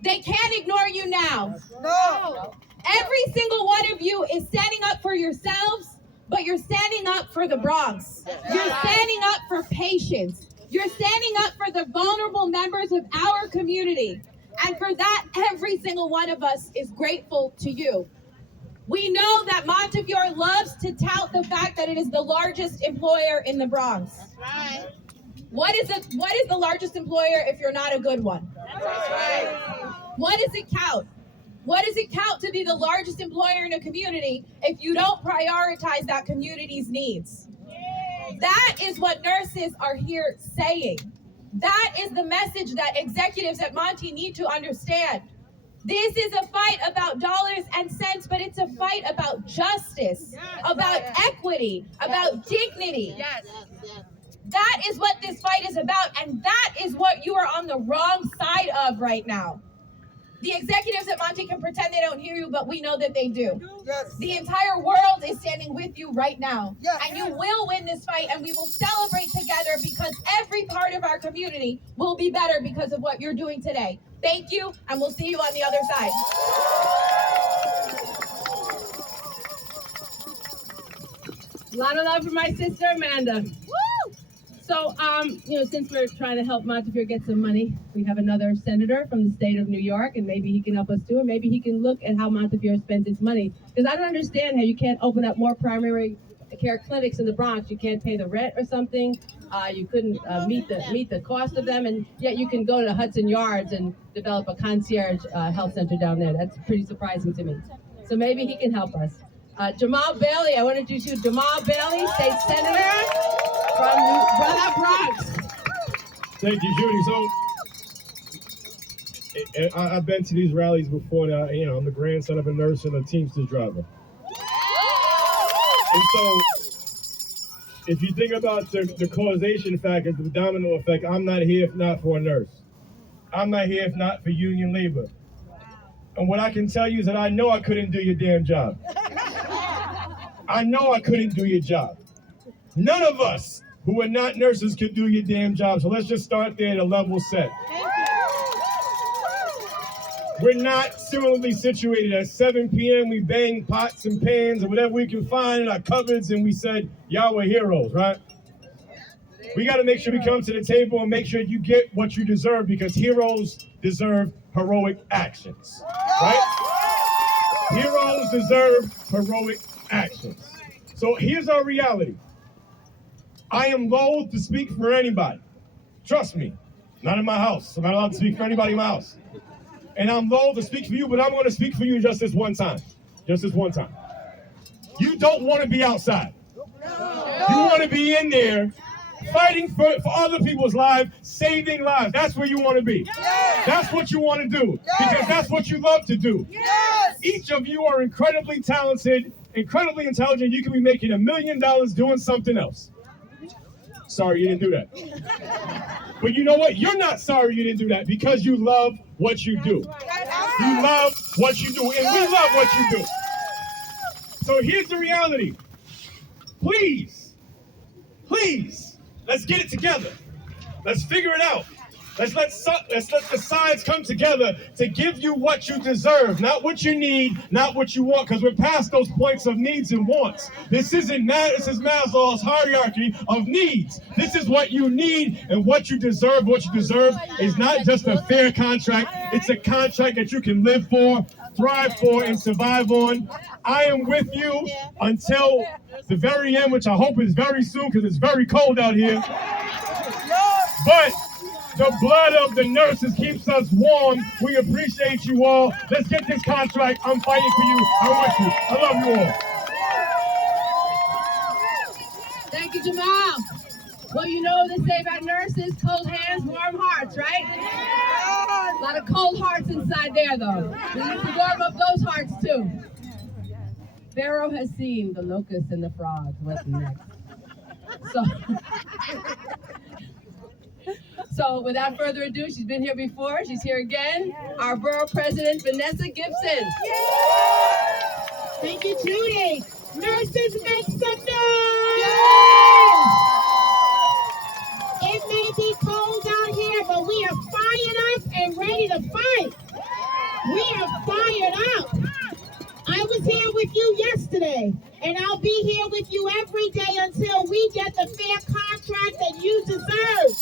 They can't ignore you now. No. Every single one of you is standing up for yourselves, but you're standing up for the Bronx. You're standing up for patients. You're standing up for the vulnerable members of our community. And for that, every single one of us is grateful to you. We know that Montefiore loves to tout the fact that it is the largest employer in the Bronx. That's right. What is the largest employer if you're not a good one? That's right. What does it count? What does it count to be the largest employer in a community if you don't prioritize that community's needs? That is what nurses are here saying. That is the message that executives at Monty need to understand. This is a fight about dollars and cents, but it's a fight about justice, about equity, about dignity. That is what this fight is about, and that is what you are on the wrong side of right now. The executives at Monty can pretend they don't hear you, but we know that they do. Yes. The entire world is standing with you right now. Yes. And you will win this fight, and we will celebrate together because every part of our community will be better because of what you're doing today. Thank you, and we'll see you on the other side. A lot of love for my sister, Amanda. Woo! So, since we're trying to help Montefiore get some money, we have another senator from the state of New York, and maybe he can help us too, and maybe he can look at how Montefiore spends its money. Because I don't understand how you can't open up more primary care clinics in the Bronx. You can't pay the rent or something. You couldn't meet the cost of them, and yet you can go to Hudson Yards and develop a concierge health center down there. That's pretty surprising to me. So maybe he can help us. Jamal Bailey, I want to introduce you to Jamal Bailey, state senator from the Bronx. Thank you, Judy. So I've been to these rallies before. Now, I'm the grandson of a nurse and a Teamsters driver. And so, if you think about the causation factor, the domino effect, I'm not here if not for a nurse. I'm not here if not for union labor. And what I can tell you is that I know I couldn't do your damn job. I know I couldn't do your job. None of us who are not nurses could do your damn job. So let's just start there at a level set. We're not similarly situated. At 7 p.m., we bang pots and pans and whatever we can find in our cupboards, and we said, y'all were heroes, right? We got to make sure we come to the table and make sure you get what you deserve, because heroes deserve heroic actions, right? Heroes deserve heroic actions. So here's our reality. I am loath to speak for anybody. Trust me, not in my house. I'm not allowed to speak for anybody in my house. And I'm loath to speak for you, but I'm going to speak for you just this one time. Just this one time. You don't want to be outside. You want to be in there fighting for other people's lives, saving lives. That's where you want to be. That's what you want to do, because that's what you love to do. Each of you are incredibly talented, incredibly intelligent. You can be making $1 million doing something else. Sorry you didn't do that. But you know what? You're not sorry you didn't do that, because you love what you do. You love what you do, and we love what you do. So here's the reality. Please, let's get it together. Let's figure it out. Let's let the sides come together to give you what you deserve, not what you need, not what you want, because we're past those points of needs and wants. This is Maslow's hierarchy of needs. This is what you need and what you deserve. What you deserve is not just a fair contract. It's a contract that you can live for, thrive for, and survive on. I am with you until the very end, which I hope is very soon because it's very cold out here. But the blood of the nurses keeps us warm. We appreciate you all. Let's get this contract. I'm fighting for you. I'm with you. I love you all. Thank you, Jamal. Well, you know what they say about nurses, cold hands, warm hearts, right? A lot of cold hearts inside there, though. We need to warm up those hearts, too. Pharaoh has seen the locusts and the frogs. What's next? So without further ado, she's been here before. She's here again. Our borough president, Vanessa Gibson. Thank you, Judy. Nurses, make some noise! It may be cold out here, but we are fired up and ready to fight. We are fired up. I was here with you yesterday, and I'll be here with you every day until we get the fair contract that you deserve.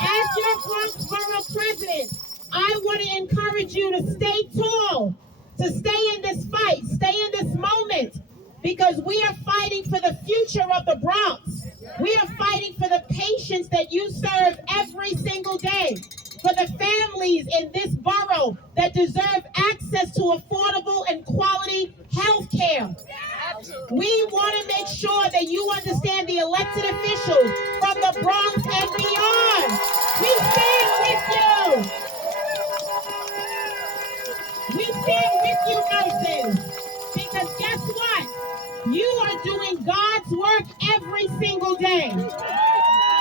As your Bronx Borough President, I want to encourage you to stay tall, to stay in this fight, stay in this moment, because we are fighting for the future of the Bronx. We are fighting for the patients that you serve every single day, for the families in this borough that deserve access to affordable and quality health care. We want to make sure that you understand the elected officials from the Bronx and beyond. We stand with you. We stand with you, nurses. Because guess what? You are doing God's work every single day.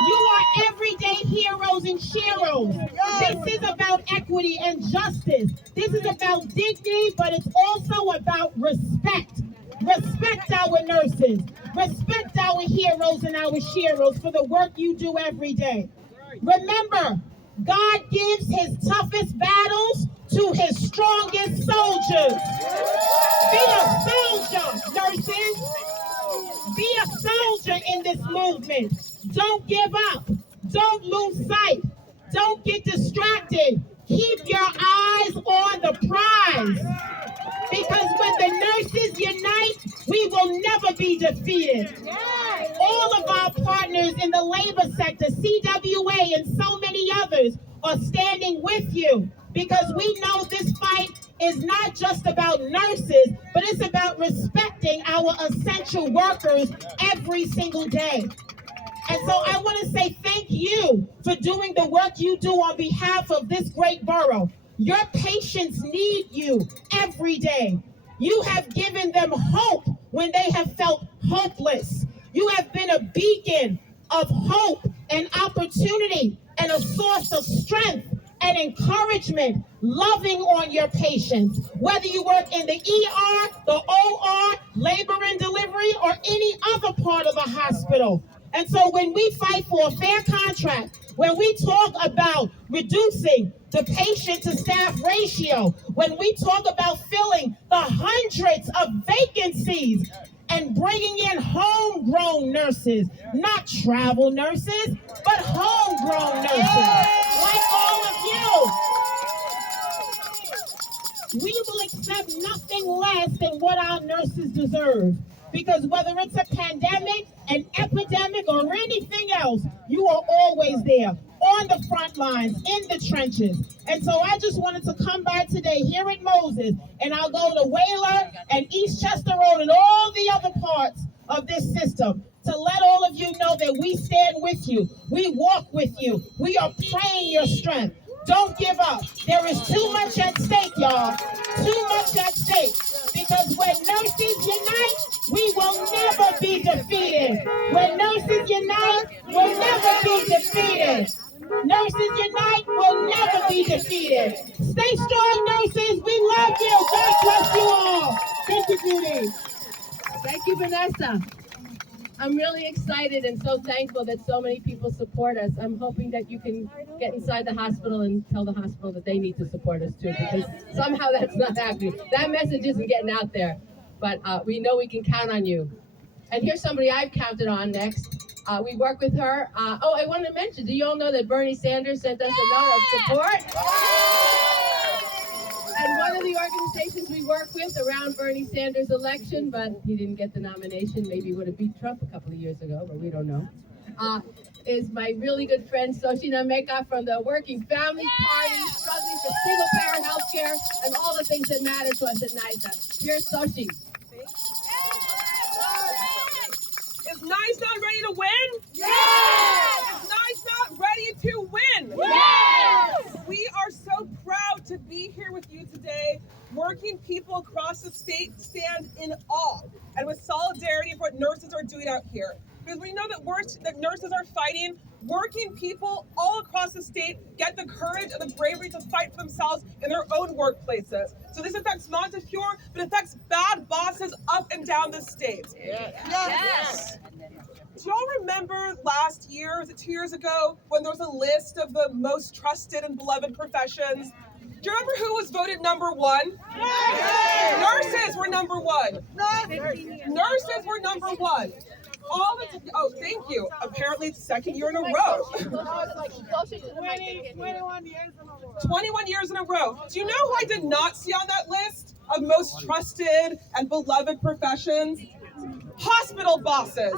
You are everyday heroes and sheroes. This is about equity and justice. This is about dignity, but it's also about respect. Respect our nurses. Respect our heroes and our sheroes for the work you do every day. Remember, God gives his toughest battles to his strongest soldiers. Be a soldier, nurses. Be a soldier in this movement. Don't give up. Don't lose sight. Don't get distracted. Keep your eyes on the prize. Because when the nurses unite, we will never be defeated. All of our partners in the labor sector, CWA and so many others, are standing with you because we know this fight is not just about nurses, but it's about respecting our essential workers every single day. And so I want to say thank you for doing the work you do on behalf of this great borough. Your patients need you every day. You have given them hope when they have felt hopeless. You have been a beacon of hope and opportunity and a source of strength and encouragement, loving on your patients. Whether you work in the ER, the OR, labor and delivery, or any other part of the hospital. And so when we fight for a fair contract, when we talk about reducing the patient to staff ratio, when we talk about filling the hundreds of vacancies and bringing in homegrown nurses, not travel nurses, but homegrown nurses, like all of you. We will accept nothing less than what our nurses deserve. Because whether it's a pandemic, an epidemic, or anything else, you are always there, on the front lines, in the trenches. And so I just wanted to come by today here at Moses, and I'll go to Whaler and East Chester Road and all the other parts of this system to let all of you know that we stand with you. We walk with you. We are praying your strength. Don't give up. There is too much at stake, y'all. Too much at stake. Because when nurses unite, we will never be defeated. When nurses unite, we'll never be defeated. Nurses unite, we'll never be defeated. Stay strong, nurses. We love you. God bless you all. Thank you, Judy. Thank you, Vanessa. I'm really excited and so thankful that so many people support us. I'm hoping that you can get inside the hospital and tell the hospital that they need to support us too, because somehow that's not happening. That message isn't getting out there, but we know we can count on you. And here's somebody I've counted on next. We work with her. Oh, I wanted to mention, do you all know that Bernie Sanders sent us a note of support? And one of the organizations we work with around Bernie Sanders' election, but he didn't get the nomination, maybe he would have beat Trump a couple of years ago, but we don't know, is my really good friend Soshina Meka from the Working Families Party, struggling for single-parent health care and all the things that matter to us at NYSNA. Here's Soshi. Is NYSNA ready to win? Yes! Is NYSNA ready to win? Yes! We are so proud to be here with you today. Working people across the state stand in awe and with solidarity for what nurses are doing out here. Because we know that nurses are fighting. Working people all across the state get the courage and the bravery to fight for themselves in their own workplaces. So this affects Montefiore, but it affects bad bosses up and down the state. Yes! Do y'all remember last year, was it 2 years ago, when there was a list of the most trusted and beloved professions? Do you remember who was voted number one? Nurses were number one. Nurses were number one. Oh, thank you. Apparently it's second year in a row. 21 years in a row. Do you know who I did not see on that list of most trusted and beloved professions? Hospital bosses.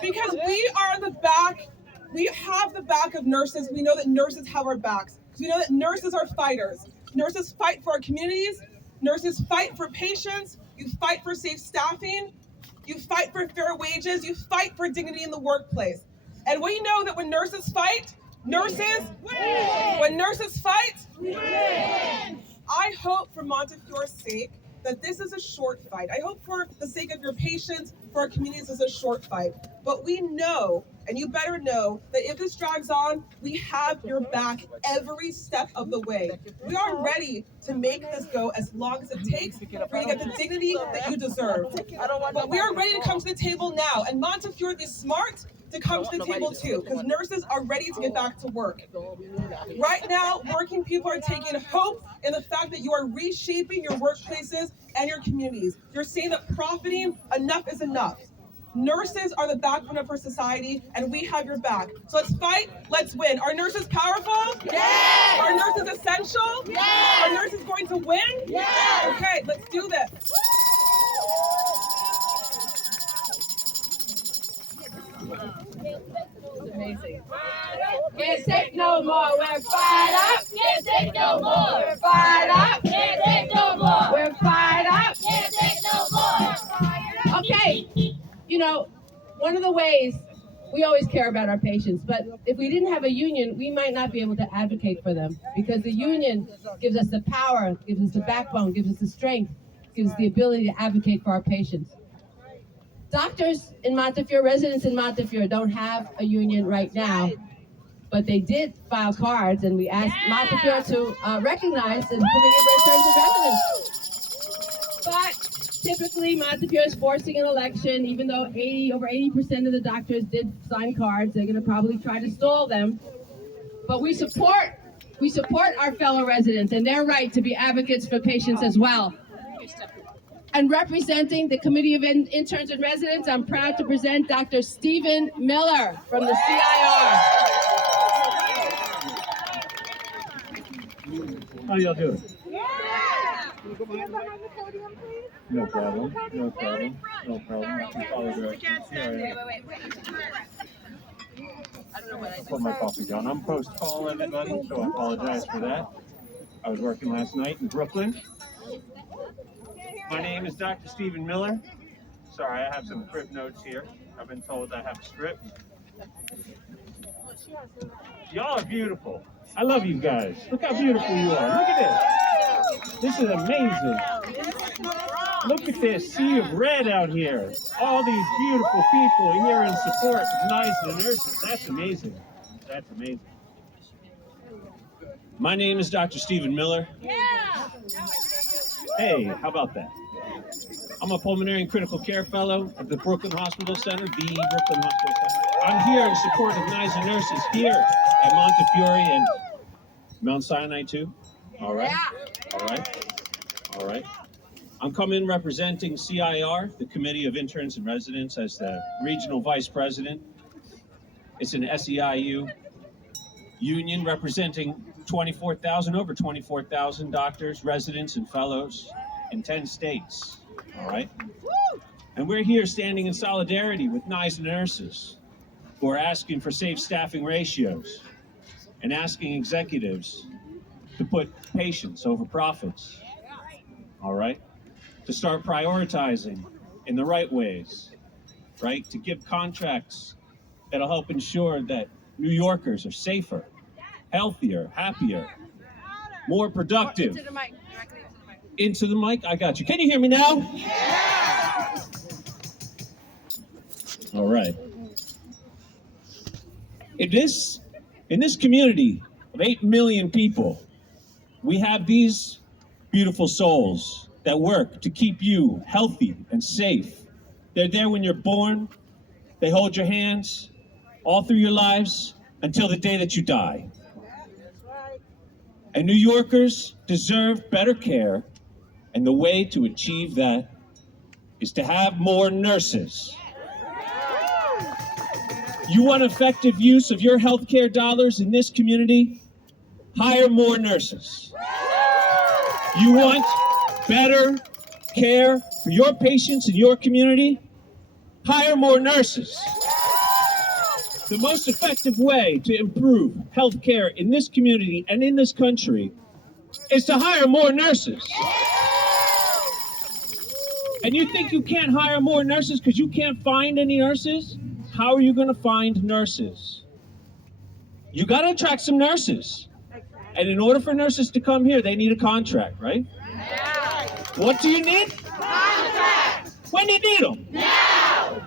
Because we are the back, we have the back of nurses. We know that nurses have our backs. We know that nurses are fighters. Nurses fight for our communities. Nurses fight for patients. You fight for safe staffing. You fight for fair wages. You fight for dignity in the workplace. And we know that when nurses fight, nurses win. When nurses fight, we win. I hope for Montefiore's sake that this is a short fight. I hope for the sake of your patients, for our communities, this is a short fight. But we know, and you better know, that if this drags on, we have your back every step of the way. We are ready to make this go as long as it takes for you to get the dignity that you deserve. But we are ready to come to the table now, and Montefiore is smart to come to the table too, because nurses are ready to get back to work. Right now, working people are taking hope in the fact that you are reshaping your workplaces and your communities. You're saying that profiting, enough is enough. Nurses are the backbone of our society, and we have your back. So let's fight, let's win. Are nurses powerful? Yes! Are nurses essential? Yes! Are nurses going to win? Yes! Okay, let's do this. Amazing. Can't take no more. We're fired up. Can't take no more! We're fired up. Can't take no more! We're fired up. Can't take no more! Okay. You know, one of the ways we always care about our patients, but if we didn't have a union, we might not be able to advocate for them, because the union gives us the power, gives us the backbone, gives us the strength, gives us the ability to advocate for our patients. Doctors in Montefiore, residents in Montefiore don't have a union right now, but they did file cards, and we asked Montefiore to recognize the Committee of Returns and Residents. But typically, Montefiore is forcing an election, even though over 80% of the doctors did sign cards. They're going to probably try to stall them. But we support our fellow residents and their right to be advocates for patients as well. And representing the Committee of Interns and Residents, I'm proud to present Dr. Stephen Miller from the CIR. How y'all doing? No problem. No problem. No problem. I can follow directions. Here I put my coffee down. I'm post-call, everybody, so I apologize for that. I was working last night in Brooklyn. My name is Dr. Stephen Miller. Sorry, I have some crib notes here. I've been told I have a script. Y'all are beautiful. I love you guys. Look how beautiful you are. Look at this. This is amazing. Look at this sea of red out here. All these beautiful people here in support of NYSNA nurses. That's amazing. That's amazing. My name is Dr. Stephen Miller. Hey, how about that? I'm a pulmonary and critical care fellow at the Brooklyn Hospital Center, the Brooklyn Hospital Center. I'm here in support of NYSNA nurses here at Montefiore and Mount Sinai too. All right, all right, all right. I'm coming representing CIR, the Committee of Interns and Residents, as the regional vice president. It's an SEIU union representing over 24,000 doctors, residents, and fellows in 10 states, all right? And we're here standing in solidarity with NYSNA nurses who are asking for safe staffing ratios and asking executives to put patients over profits, all right? To start prioritizing in the right ways, right? To give contracts that'll help ensure that New Yorkers are safer, healthier, happier, more productive. Into the mic, directly into the mic. Into the mic? I got you. Can you hear me now? Yeah! All right. In this community of 8 million people, we have these beautiful souls that work to keep you healthy and safe. They're there when you're born. They hold your hands all through your lives until the day that you die. And New Yorkers deserve better care, and the way to achieve that is to have more nurses. You want effective use of your healthcare dollars in this community? Hire more nurses. You want better care for your patients in your community? Hire more nurses. The most effective way to improve healthcare in this community and in this country is to hire more nurses. And you think you can't hire more nurses because you can't find any nurses? How are you going to find nurses? You got to attract some nurses. And in order for nurses to come here, they need a contract, right? What do you need? Contract. When do you need them? Now.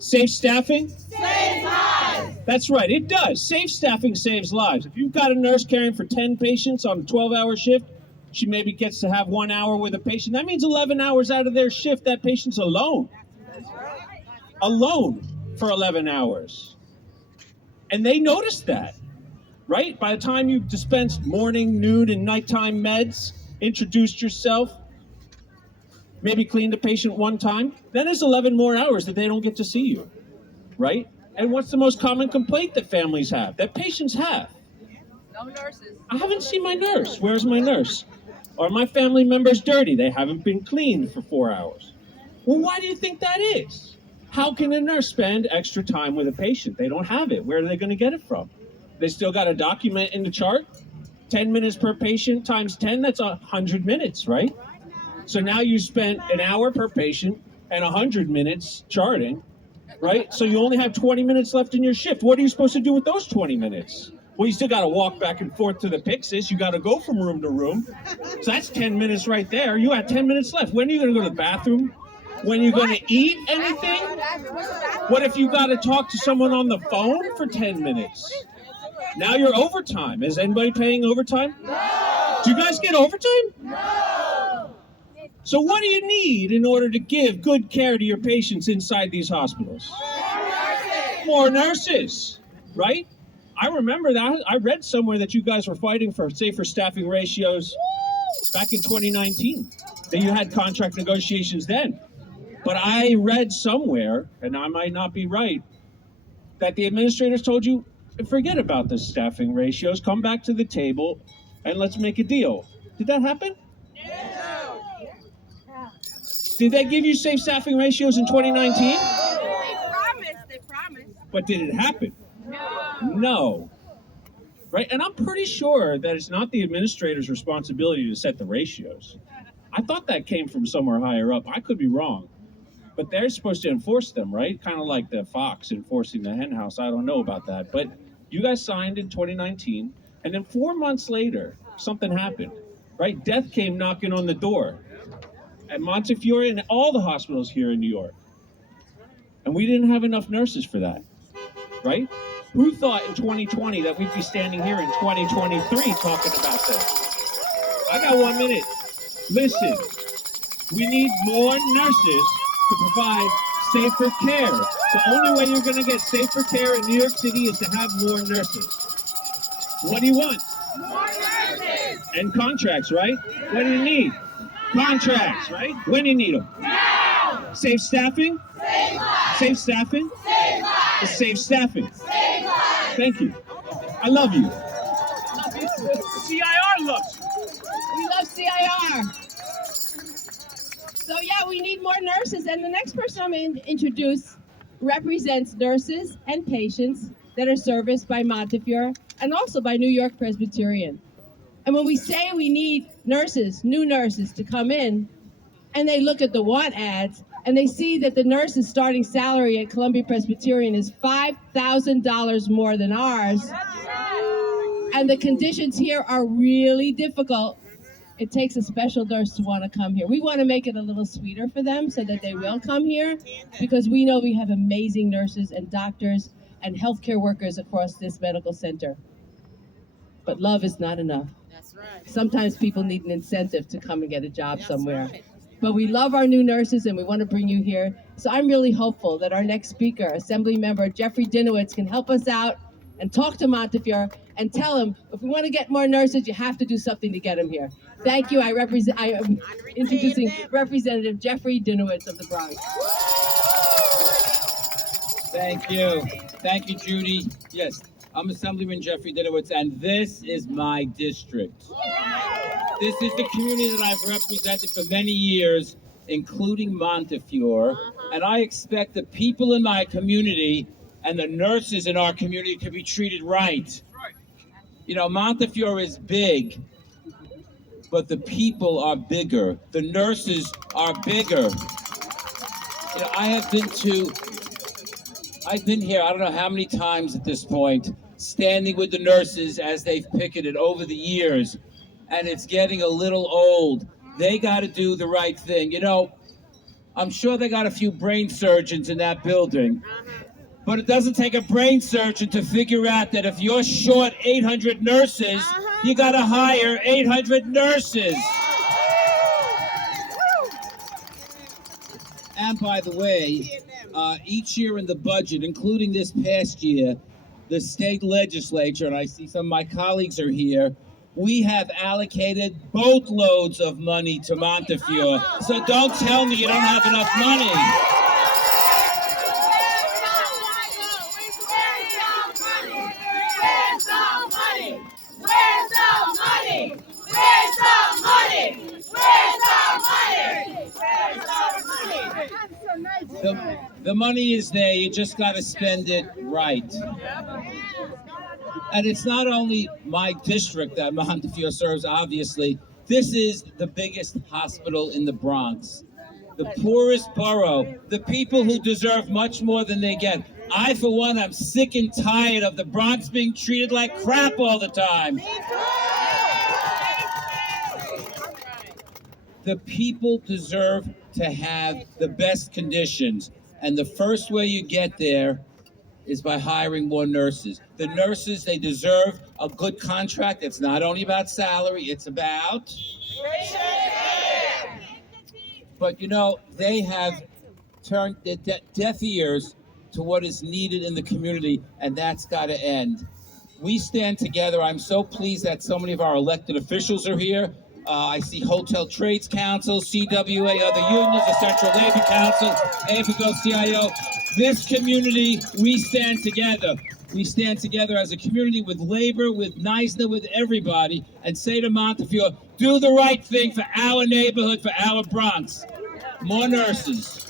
Safe staffing? Saves lives. That's right, it does. Safe staffing saves lives. If you've got a nurse caring for 10 patients on a 12-hour shift, she maybe gets to have 1 hour with a patient. That means 11 hours out of their shift, that patient's alone. Alone for 11 hours. And they notice that, right? By the time you've dispensed morning, noon, and nighttime meds, introduced yourself, maybe cleaned a patient one time, then there's 11 more hours that they don't get to see you, right? And what's the most common complaint that families have, that patients have? No nurses. I haven't seen my nurse. Where's my nurse? Or my family member's dirty. They haven't been cleaned for 4 hours. Well, why do you think that is? How can a nurse spend extra time with a patient? They don't have it. Where are they going to get it from? They still got to document in the chart? 10 minutes per patient times 10, that's 100 minutes, right? So now you spent an hour per patient and 100 minutes charting, right? So you only have 20 minutes left in your shift. What are you supposed to do with those 20 minutes? Well, you still got to walk back and forth to the Pyxis. You got to go from room to room. So that's 10 minutes right there. You have 10 minutes left. When are you going to go to the bathroom? When are you going to eat anything? What if you got to talk to someone on the phone for 10 minutes? Now you're overtime. Is anybody paying overtime? No. Do you guys get overtime? No. So what do you need in order to give good care to your patients inside these hospitals? More nurses, right? I remember that. I read somewhere that you guys were fighting for safer staffing ratios back in 2019, that you had contract negotiations then. But I read somewhere, and I might not be right, that the administrators told you, forget about the staffing ratios, come back to the table, and let's make a deal. Did that happen? No. Did they give you safe staffing ratios in 2019? They promised. But did it happen? No. Right? And I'm pretty sure that it's not the administrator's responsibility to set the ratios. I thought that came from somewhere higher up. I could be wrong. But they're supposed to enforce them, right? Kind of like the fox enforcing the hen house. I don't know about that. But you guys signed in 2019, and then 4 months later, something happened, right? Death came knocking on the door at Montefiore and all the hospitals here in New York. And we didn't have enough nurses for that, right? Who thought in 2020 that we'd be standing here in 2023 talking about this? I got 1 minute. Listen, We need more nurses to provide safer care. The only way you're going to get safer care in New York City is to have more nurses. What do you want? More nurses! And contracts, right? What do you need? Contracts, right? When do you need them? Now! Safe staffing? Save lives! Safe staffing? Save lives! Safe staffing. Save lives! Thank you. I love you. CIR loves you. We love CIR. So yeah, we need more nurses. And the next person I'm going to introduce represents nurses and patients that are serviced by Montefiore and also by New York Presbyterian. And when we say we need nurses, new nurses to come in, and they look at the want ads, and they see that the nurse's starting salary at Columbia Presbyterian is $5,000 more than ours, and the conditions here are really difficult, it takes a special nurse to want to come here. We want to make it a little sweeter for them so that they will come here, because we know we have amazing nurses and doctors and healthcare workers across this medical center. But love is not enough. That's right. Sometimes people need an incentive to come and get a job somewhere. Right. But we love our new nurses and we want to bring you here. So I'm really hopeful that our next speaker, Assembly Member Jeffrey Dinowitz, can help us out and talk to Montefiore and tell him, if we want to get more nurses, you have to do something to get them here. Thank you. I am introducing Representative Jeffrey Dinowitz of the Bronx. Thank you. Thank you, Judy. Yes, I'm Assemblyman Jeffrey Dinowitz, and this is my district. This is the community that I've represented for many years, including Montefiore, and I expect the people in my community and the nurses in our community to be treated right. You know, Montefiore is big, but the people are bigger. The nurses are bigger. You know, I've been here, I don't know how many times at this point, standing with the nurses as they've picketed over the years, and it's getting a little old. They got to do the right thing. You know, I'm sure they got a few brain surgeons in that building, but it doesn't take a brain surgeon to figure out that if you're short 800 nurses, you got to hire 800 nurses. And by the way, each year in the budget, including this past year, the state legislature, and I see some of my colleagues are here, we have allocated boatloads of money to Montefiore. So don't tell me you don't have enough money. The money is there, you just got to spend it right. And it's not only my district that Montefiore serves, obviously. This is the biggest hospital in the Bronx. The poorest borough, the people who deserve much more than they get. I, for one, am sick and tired of the Bronx being treated like crap all the time. The people deserve to have the best conditions. And the first way you get there is by hiring more nurses. The nurses, they deserve a good contract. It's not only about salary, it's about... But you know, they have turned their deaf ears to what is needed in the community, and that's got to end. We stand together. I'm so pleased that so many of our elected officials are here. I see Hotel Trades Council, CWA, other unions, the Central Labor Council, AFL-CIO. This community, we stand together. We stand together as a community with labor, with NYSNA, with everybody, and say to Montefiore, do the right thing for our neighborhood, for our Bronx. More nurses.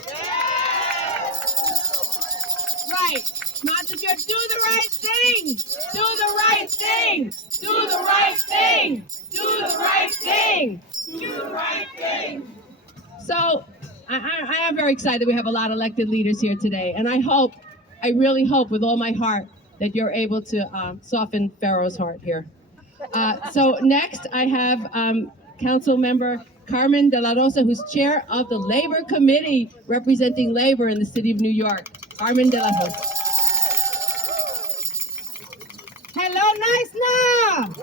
Right. Montefiore, do the right thing. Do the right thing. Do the right thing. Do the right thing. Do the right thing. So, I am very excited. We have a lot of elected leaders here today, and I really hope with all my heart that you're able to soften Pharaoh's heart here. So next, I have Council Member Carmen De La Rosa, who's chair of the Labor Committee representing labor in the city of New York. Carmen De La Rosa. Hello, NYSNA!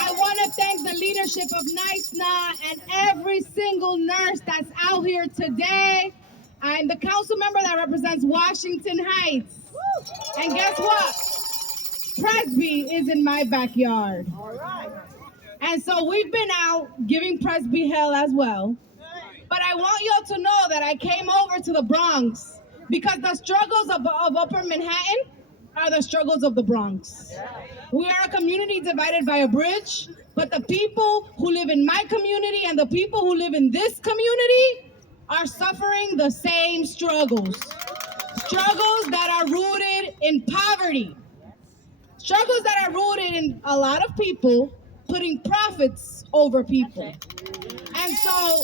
I want to thank the leadership of NYSNA and every single nurse that's out here today. I'm the council member that represents Washington Heights. And guess what? Presby is in my backyard. And so we've been out giving Presby hell as well. But I want y'all to know that I came over to the Bronx because the struggles of Upper Manhattan are the struggles of the Bronx. We are a community divided by a bridge, but the people who live in my community and the people who live in this community are suffering the same struggles. Struggles that are rooted in poverty. Struggles that are rooted in a lot of people putting profits over people. And so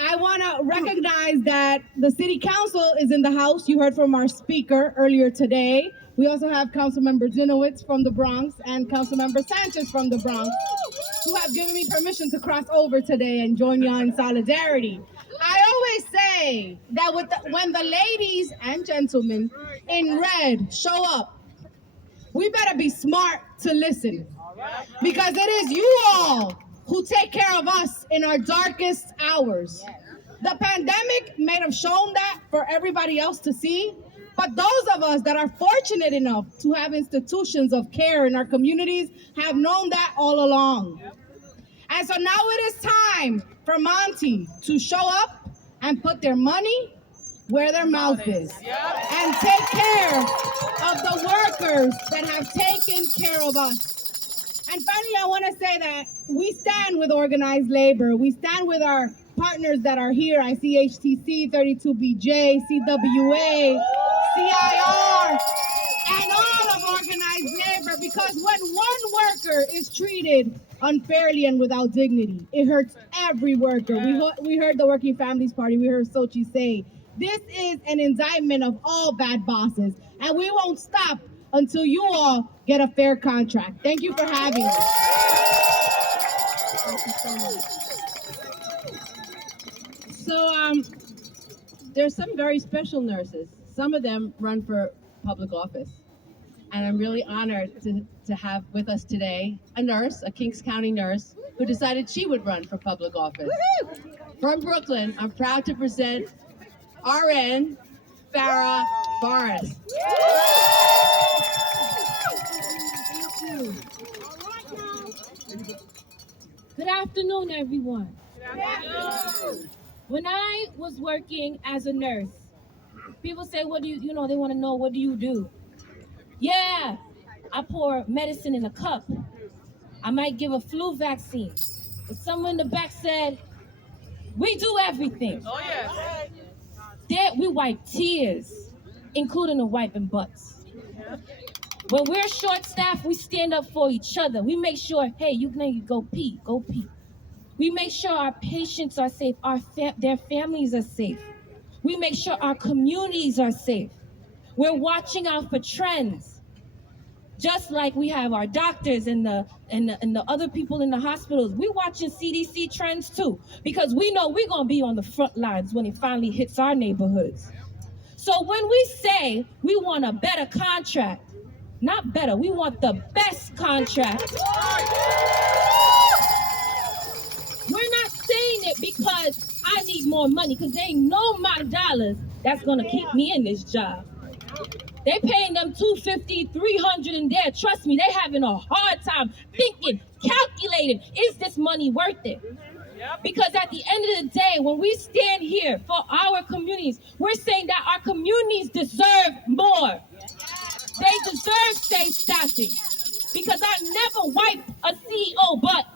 I want to recognize that the city council is in the house. You heard from our speaker earlier today. We also have Councilmember Dinowitz from the Bronx and Councilmember Sanchez from the Bronx, who have given me permission to cross over today and join you in solidarity. I always say that when the ladies and gentlemen in red show up, we better be smart to listen, because it is you all who take care of us in our darkest hours. The pandemic may have shown that for everybody else to see, but those of us that are fortunate enough to have institutions of care in our communities have known that all along. And so now it is time for Monty to show up and put their money where their mouth is and take care of the workers that have taken care of us. And finally, I want to say that we stand with organized labor. We stand with our partners that are here. I see HTC, 32BJ, CWA, CIR, and all of organized labor, because when one worker is treated unfairly and without dignity, it hurts every worker. We heard the Working Families Party, we heard Sochi say, this is an indictment of all bad bosses, and we won't stop until you all get a fair contract. Thank you for having us. Thank you so much. So there's some very special nurses. Some of them run for public office. And I'm really honored to have with us today a nurse, a Kings County nurse, who decided she would run for public office. Woo-hoo! From Brooklyn, I'm proud to present RN Farah Forrest. Good afternoon, everyone. When I was working as a nurse, people say, what do you they want to know, what do you do? Yeah, I pour medicine in a cup. I might give a flu vaccine. But someone in the back said, we do everything. Oh, yeah. There, we wipe tears, including the wiping butts. When we're short-staffed, we stand up for each other. We make sure, hey, you can go pee, go pee. We make sure our patients are safe, their families are safe. We make sure our communities are safe. We're watching out for trends. Just like we have our doctors and the other people in the hospitals, we're watching CDC trends too, because we know we're gonna be on the front lines when it finally hits our neighborhoods. So when we say we want a better contract, not better, we want the best contract. We're not saying it because I need more money, because there ain't no amount of dollars that's gonna keep me in this job. They paying them $250, $300 in there. Trust me, they having a hard time thinking, calculating, is this money worth it? Because at the end of the day, when we stand here for our communities, we're saying that our communities deserve more. They deserve safe staffing. Because I never wiped a CEO butt.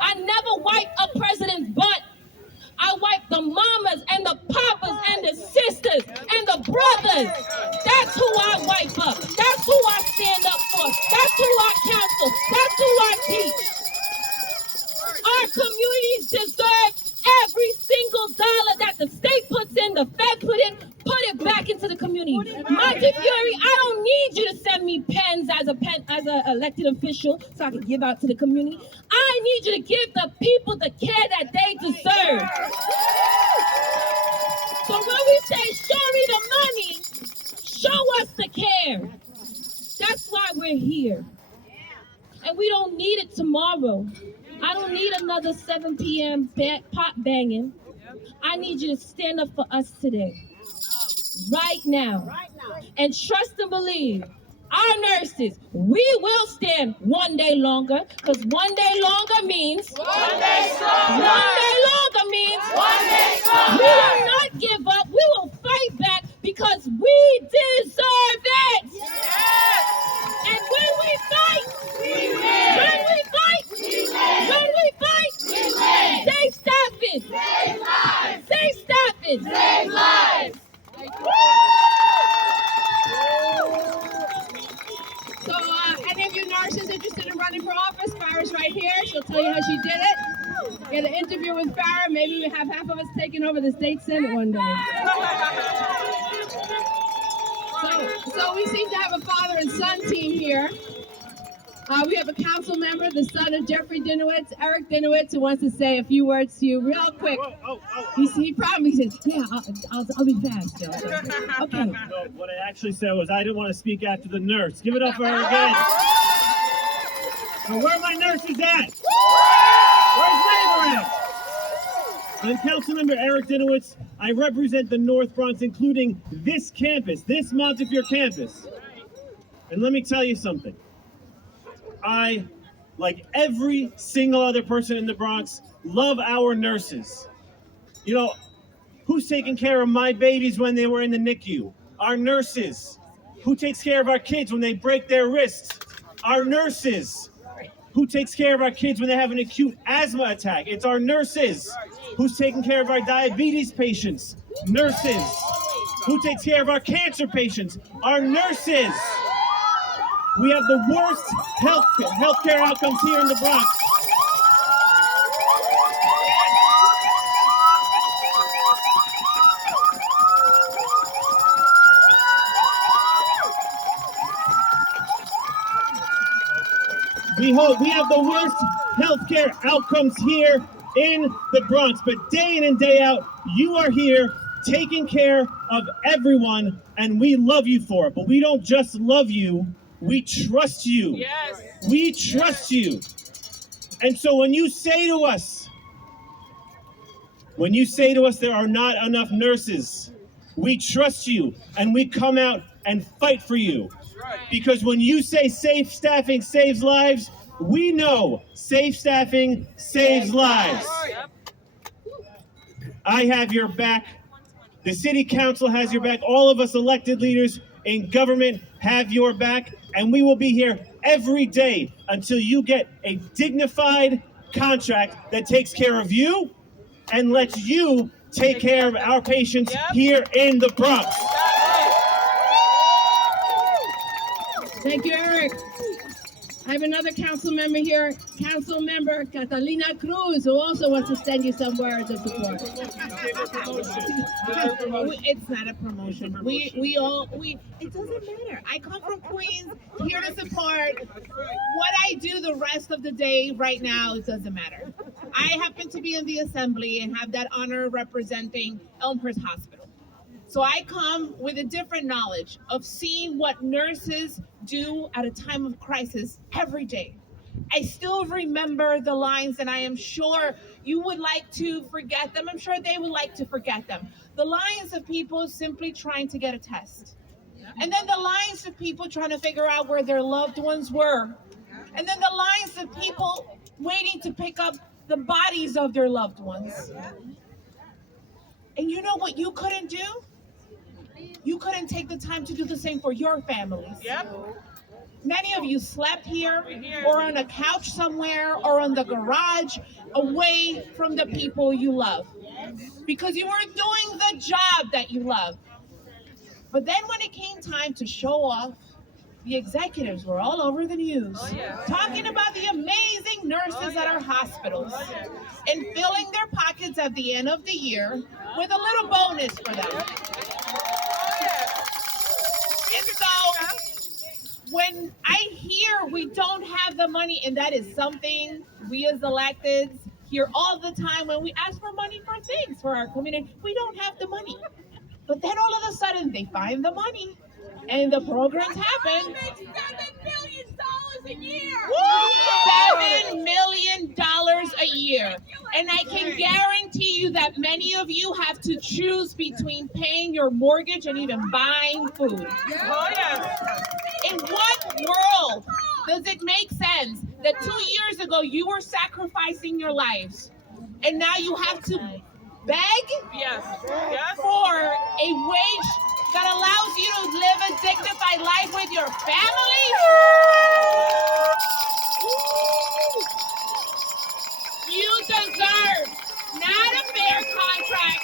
I never wiped a president's butt. I wipe the mamas and the papas and the sisters and the brothers. That's who I wipe up. That's who I stand up for. That's who I counsel. That's who I teach. Our communities deserve every single dollar that the state puts in, the Fed put it back into the community. Monty Fury, I don't need you to send me pens as an elected official so I can give out to the community. I need you to give the people the care that they deserve. So when we say, show me the money, show us the care. That's why we're here. And we don't need it tomorrow. I don't don't need another 7 p.m. pot banging. I need you to stand up for us today, right now, and trust and believe. Our nurses, we will stand one day longer, because one day longer means one day stronger. One day longer means one day stronger. We will not give up. We will fight back because we deserve it. Yes. And when we fight, we win. When we fight, we win. When we fight, we win. Safe staffing. Save lives. Safe staffing. Save lives. So, any of you nurses interested in running for office, Farrah's right here. She'll tell you how she did it. Get an interview with Farrah. Maybe we have half of us taking over the state senate one day. So we seem to have a father and son team here. We have a council member, the son of Jeffrey Dinowitz, Eric Dinowitz, who wants to say a few words to you real quick. He probably said, yeah, I'll be fast, Joe. Okay. No, what I actually said was I didn't want to speak after the nurse. Give it up for her again. Now, where are my nurses at? Where's labor at? I'm Councilmember Eric Dinowitz. I represent the North Bronx, including this campus, this Montefiore campus. And let me tell you something. I, like every single other person in the Bronx, love our nurses. You know, who's taking care of my babies when they were in the NICU? Our nurses. Who takes care of our kids when they break their wrists? Our nurses. Who takes care of our kids when they have an acute asthma attack? It's our nurses. Who's taking care of our diabetes patients? Nurses. Who takes care of our cancer patients? Our nurses. We have the worst healthcare outcomes here in the Bronx. We have the worst healthcare outcomes here in the Bronx, but day in and day out, you are here taking care of everyone, and we love you for it. But we don't just love you, we trust you. Yes. We trust you. And so when you say to us there are not enough nurses, we trust you and we come out and fight for you. Because when you say safe staffing saves lives, we know safe staffing saves lives. I have your back. The city council has your back. All of us elected leaders in government have your back. And we will be here every day until you get a dignified contract that takes care of you and lets you take care of our patients here in the Bronx. Thank you, Eric. I have another council member here, Council Member Catalina Cruz, who also wants to send you some words of support. It's not a promotion. It doesn't matter. I come from Queens, here to support. What I do the rest of the day right now, it doesn't matter. I happen to be in the assembly and have that honor representing Elmhurst Hospital. So I come with a different knowledge of seeing what nurses do at a time of crisis every day. I still remember the lines, and I am sure you would like to forget them. I'm sure they would like to forget them. The lines of people simply trying to get a test. And then the lines of people trying to figure out where their loved ones were. And then the lines of people waiting to pick up the bodies of their loved ones. And you know what you couldn't do? You couldn't take the time to do the same for your families. Yep. Many of you slept here or on a couch somewhere or in the garage away from the people you love because you weren't doing the job that you love. But then when it came time to show off, the executives were all over the news talking about the amazing nurses at our hospitals and filling their pockets at the end of the year with a little bonus for them. And so when I hear we don't have the money, and that is something we as electeds hear all the time when we ask for money for things for our community, we don't have the money. But then all of a sudden they find the money and the programs happen. $7 billion $7 million a year. And I can guarantee you that many of you have to choose between paying your mortgage and even buying food. In what world does it make sense that 2 years ago you were sacrificing your lives and now you have to beg for a wage that allows you to live a dignified life with your family? You deserve not a fair contract.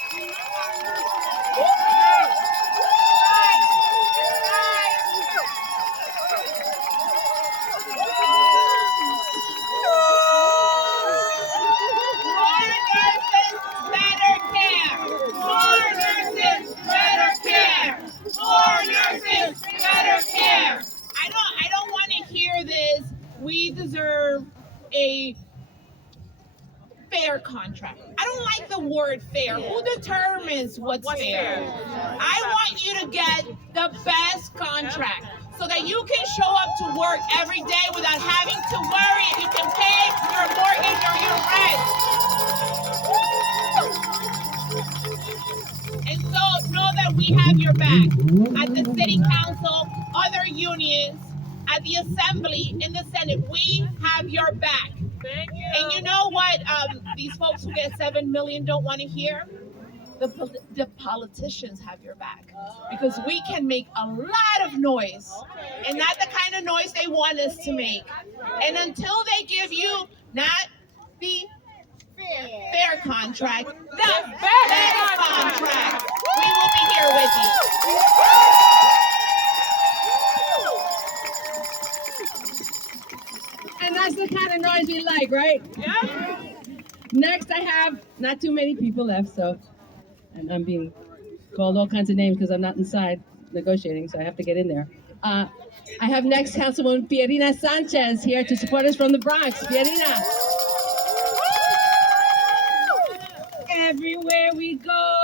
I don't want to hear this. We deserve a fair contract. I don't like the word fair. Who determines what's fair? I want you to get the best contract so that you can show up to work every day without having to worry if you can pay your mortgage or your rent. And so know that we have your back at the city council, other unions, at the assembly, in the Senate. We have your back. Thank you. And you know what these folks who get $7 million don't want to hear? The politicians have your back, because we can make a lot of noise, and not the kind of noise they want us to make. And until they give you not the fair contract, the best contract, we will be here with you. And that's the kind of noise we like, right? Yeah. Next, I have not too many people left, and I'm being called all kinds of names because I'm not inside negotiating, so I have to get in there. I have next Councilwoman Pierina Sanchez here to support us from the Bronx. Pierina. Everywhere we go,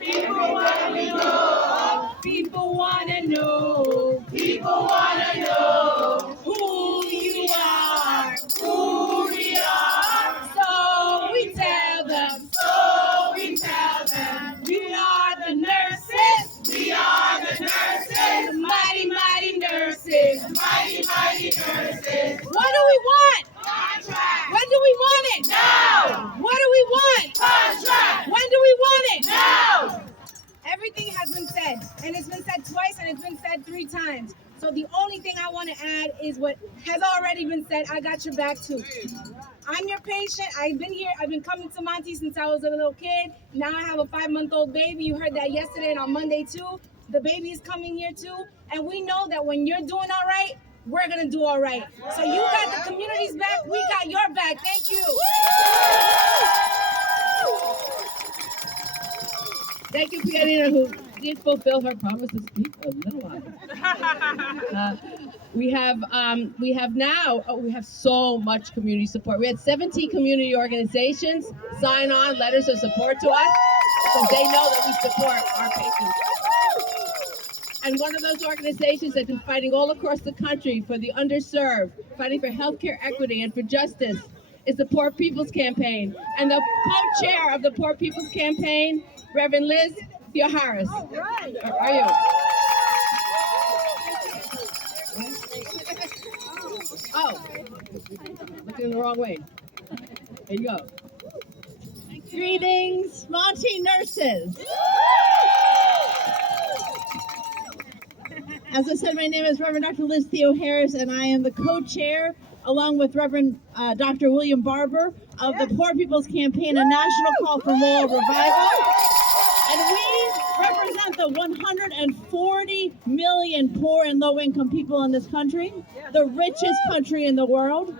people want to know. People want to know. People want to know who you are, who we are. So we tell them. We are the nurses. We are the nurses. Mighty, mighty nurses. Mighty, mighty nurses. What do we want? Contract. When do we want it? Now. What do we want? Contract. When do we want it? Now. Everything has been said, and it's been said twice, and it's been said 3 times. So the only thing I want to add is what has already been said. I got your back too. I'm your patient. I've been here. I've been coming to Monty since I was a little kid. Now I have a 5-month-old baby. You heard that yesterday and on Monday too. The baby is coming here too. And we know that when you're doing all right, we're going to do all right. So you got the community's back. We got your back. Thank you. Thank you, Pierina, who did fulfill her promise to speak a little while. We have so much community support. We had 17 community organizations sign on letters of support to us because they know that we support our patients. And one of those organizations that's been fighting all across the country for the underserved, fighting for healthcare equity and for justice, is the Poor People's Campaign. And the co-chair of the Poor People's Campaign, Reverend Liz Theoharis. Where are you? Oh, looking the wrong way. There you go. Greetings, Monty nurses. As I said, my name is Reverend Dr. Liz Theoharis, and I am the co-chair, along with Reverend Dr. William Barber, of the Poor People's Campaign, a national call for moral revival. And we represent the 140 million poor and low-income people in this country, the richest country in the world,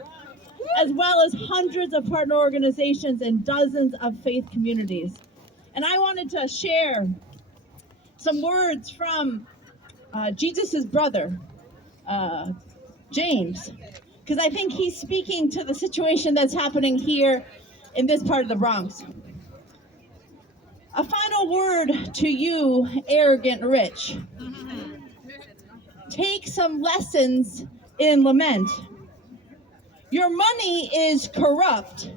as well as hundreds of partner organizations and dozens of faith communities. And I wanted to share some words from Jesus' brother, James, because I think he's speaking to the situation that's happening here in this part of the Bronx. A final word to you, arrogant rich. Take some lessons in lament. Your money is corrupt,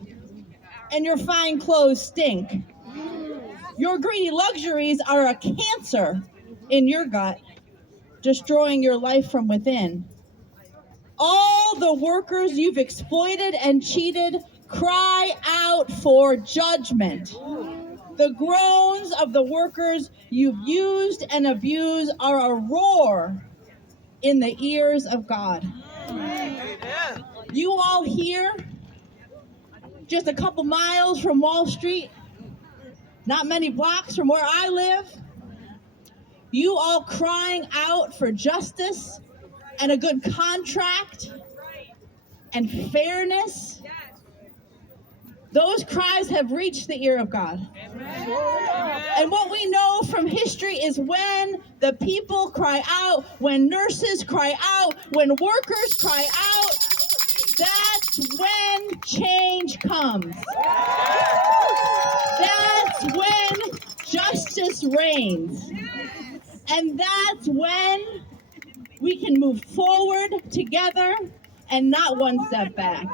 and your fine clothes stink. Your greedy luxuries are a cancer in your gut, destroying your life from within. All the workers you've exploited and cheated cry out for judgment. The groans of the workers you've used and abused are a roar in the ears of God. You all here, just a couple miles from Wall Street, not many blocks from where I live, you all crying out for justice and a good contract and fairness. Those cries have reached the ear of God. And what we know from history is when the people cry out, when nurses cry out, when workers cry out, that's when change comes. That's when justice reigns. And that's when we can move forward together and not one step back.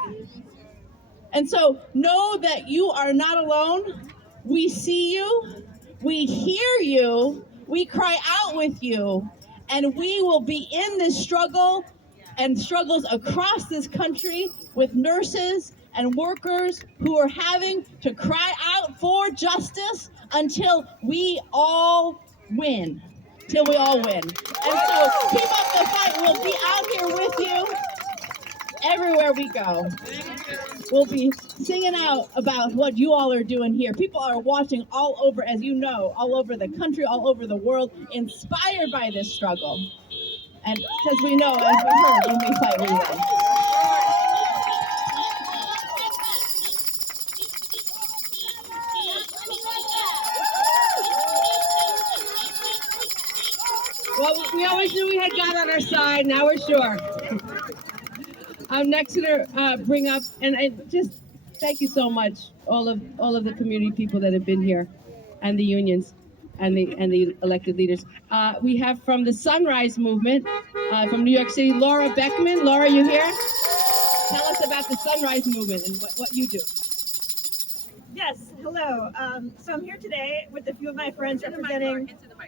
And so know that you are not alone. We see you, we hear you, we cry out with you, and we will be in this struggle and struggles across this country with nurses and workers who are having to cry out for justice until we all win. Till we all win. And so keep up the fight. We'll be out here with you everywhere we go. We'll be singing out about what you all are doing here. People are watching all over, as you know, all over the country, all over the world, inspired by this struggle. And because we know, as we heard, when we fight, we win. Well, we always knew we had God on our side. Now we're sure. I'm next to bring up, and I just thank you so much, all of the community people that have been here, and the unions, and the elected leaders. We have from the Sunrise Movement, from New York City, Laura Beckman. Laura, you here? Tell us about the Sunrise Movement and what you do. Yes, hello. So I'm here today with a few of my friends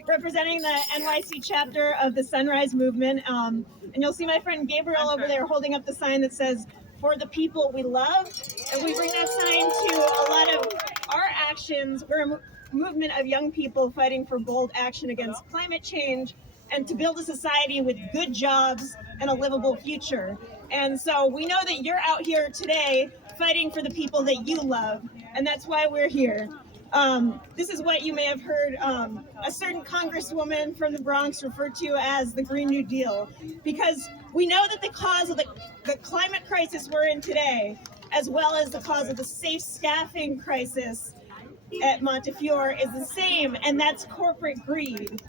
representing the NYC chapter of the Sunrise Movement. And you'll see my friend Gabriel over there holding up the sign that says, "For the people we love." And we bring that sign to a lot of our actions. We're a movement of young people fighting for bold action against climate change and to build a society with good jobs and a livable future. And so we know that you're out here today fighting for the people that you love, and that's why we're here. This is what you may have heard a certain congresswoman from the Bronx referred to as the Green New Deal, because we know that the cause of the climate crisis we're in today, as well as the cause of the safe staffing crisis at Montefiore, is the same, and that's corporate greed.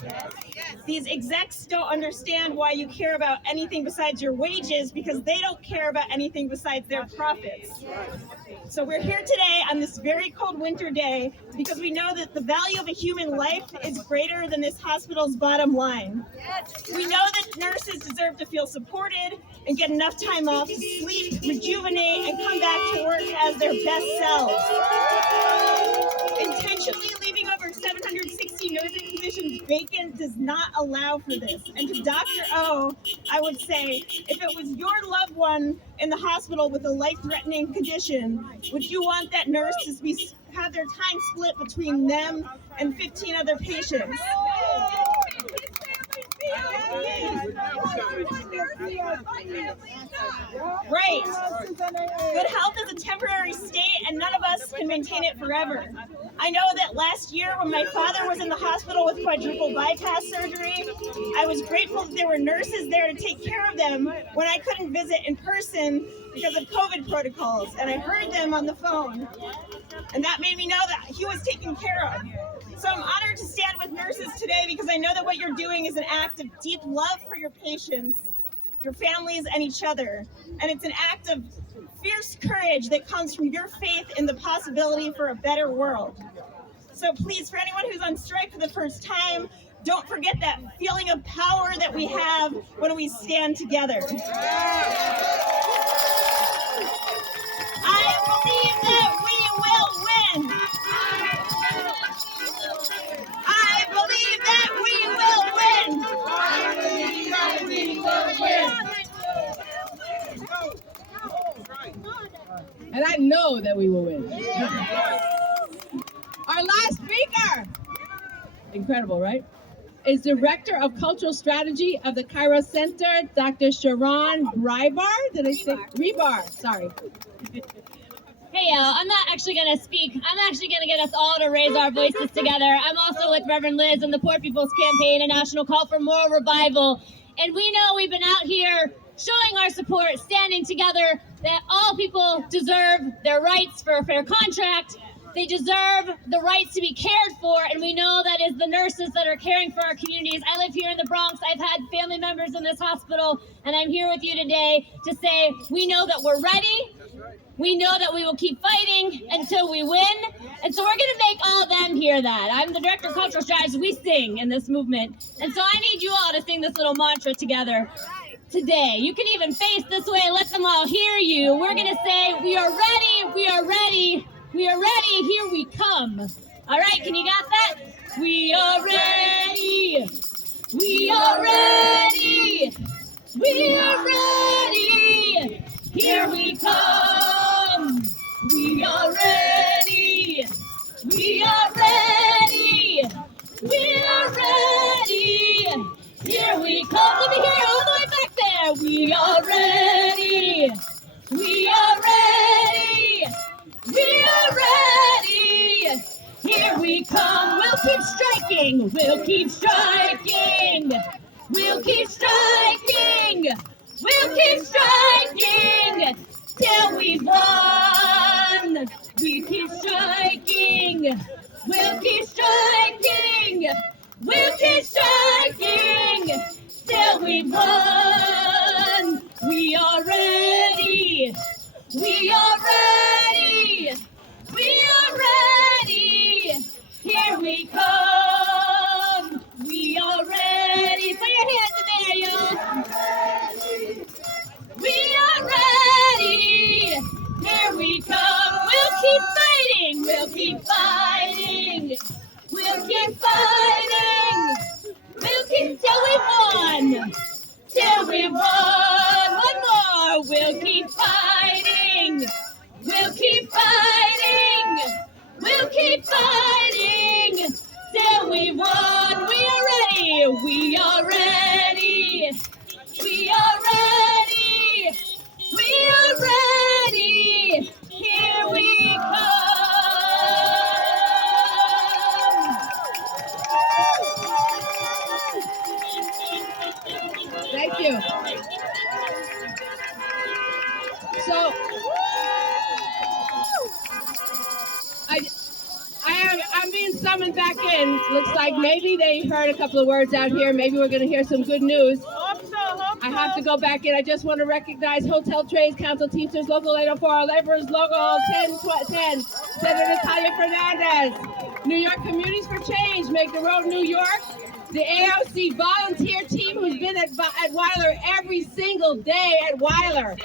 These execs don't understand why you care about anything besides your wages, because they don't care about anything besides their profits. So we're here today on this very cold winter day because we know that the value of a human life is greater than this hospital's bottom line. We know that nurses deserve to feel supported and get enough time off to sleep, rejuvenate, and come back to work as their best selves. Intentionally leaving over 760 nursing positions vacant does not allow for this. And to Dr. O, I would say, if it was your loved one in the hospital with a life-threatening condition, would you want that nurse to have their time split between them and 15 other patients? Right. Good health is a temporary state, and none of us can maintain it forever. I know that last year when my father was in the hospital with quadruple bypass surgery, I was grateful that there were nurses there to take care of them when I couldn't visit in person because of COVID protocols, and I heard them on the phone. And that made me know that he was taken care of. So I'm honored to stand with nurses today because I know that what you're doing is an act of deep love for your patients, your families, and each other. And it's an act of fierce courage that comes from your faith in the possibility for a better world. So please, for anyone who's on strike for the first time, don't forget that feeling of power that we have when we stand together. And I know that we will win. Our last speaker, incredible, right? Is Director of Cultural Strategy of the Cairo Center, Dr. Sharon Rybar. Did I say Rebar? Sorry. Hey, I'm not actually going to speak. I'm actually going to get us all to raise our voices together. I'm also with Reverend Liz and the Poor People's Campaign, a national call for moral revival. And we know we've been out here showing our support, standing together, that all people deserve their rights for a fair contract. They deserve the rights to be cared for, and we know that is the nurses that are caring for our communities. I live here in the Bronx. I've had family members in this hospital, and I'm here with you today to say we know that we're ready. We know that we will keep fighting until we win, and so we're going to make all of them hear that. I'm the Director of Cultural Strategy. We sing in this movement, and so I need you all to sing this little mantra together today. You can even face this way and let them all hear you. We're going to say, we are ready, we are ready. We are ready, here we come. All right, can you got that? We are ready. We are ready. We are ready. Here we come. We are ready. We are ready. We are ready. Here we come. Let me hear you all the way back there. We are ready. We are ready. We are ready. Here we come. We'll keep striking. We'll keep striking. We'll keep striking. We'll keep striking till we've won. We keep striking. We'll keep striking. We'll keep striking till we've won. We are ready. We are ready. We are ready. Here we come. We are ready. Put your hands in there, y'all. We are ready. Here we come. We'll keep fighting. We'll keep fighting. We'll keep fighting. We'll keep till we won. Till we won. One more. We'll keep fighting. We'll keep fighting. We'll keep fighting till we won. We are ready. We are ready. We are ready. We are ready. Here we come. Thank you. So, I'm being summoned back in. Looks like maybe they heard a couple of words out here. Maybe we're going to hear some good news. I have to go back in. I just want to recognize Hotel Trades Council Teamsters Local 804, Laborers Local 1010, Senator Natalia Fernandez, New York Communities for Change, Make the Road New York, the AOC volunteer team who's been at Weiler every single day at Weiler.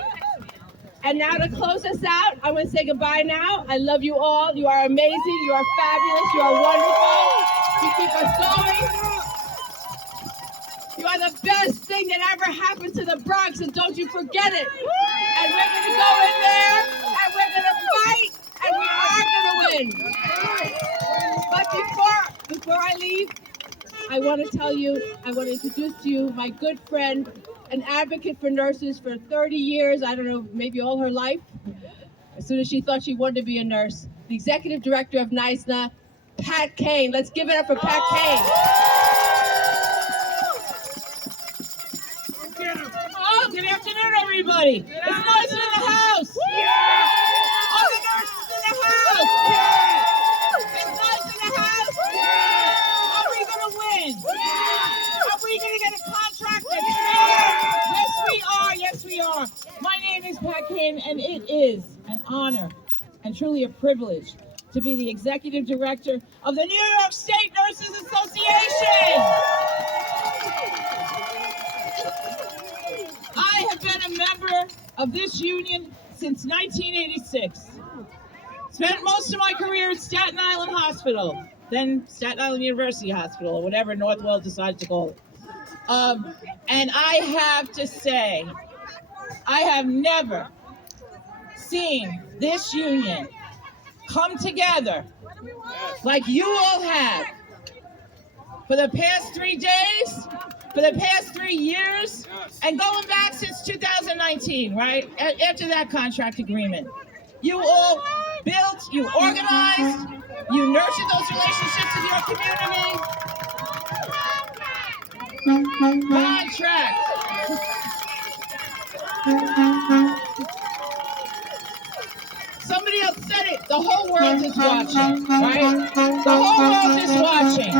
And now to close us out, I'm going to say goodbye now. I love you all. You are amazing. You are fabulous. You are wonderful. You keep us going. You are the best thing that ever happened to the Bronx, and don't you forget it. And we're going to go in there, and we're going to fight, and we are going to win. But before I leave, I want to introduce to you my good friend, an advocate for nurses for 30 years, I don't know, maybe all her life. As soon as she thought she wanted to be a nurse, the executive director of NYSNA, Pat Kane. Let's give it up for Pat Kane. Oh, good afternoon, everybody. It's nice in the house. All the nurses in the house. It's nice in the house. Are we going to win? Are we going to get a contract next year? Yes, we are. Yes, we are. My name is Pat Kane, and it is an honor and truly a privilege to be the executive director of the New York State Nurses Association. I have been a member of this union since 1986. Spent most of my career at Staten Island Hospital, then Staten Island University Hospital, or whatever Northwell decided to call it. And I have to say, I have never seen this union come together like you all have for the past 3 days, for the past 3 years, and going back since 2019, right? After that contract agreement. You all built, you organized, you nurtured those relationships in your community. Contract. Somebody else said it. The whole world is watching, right? The whole world is watching.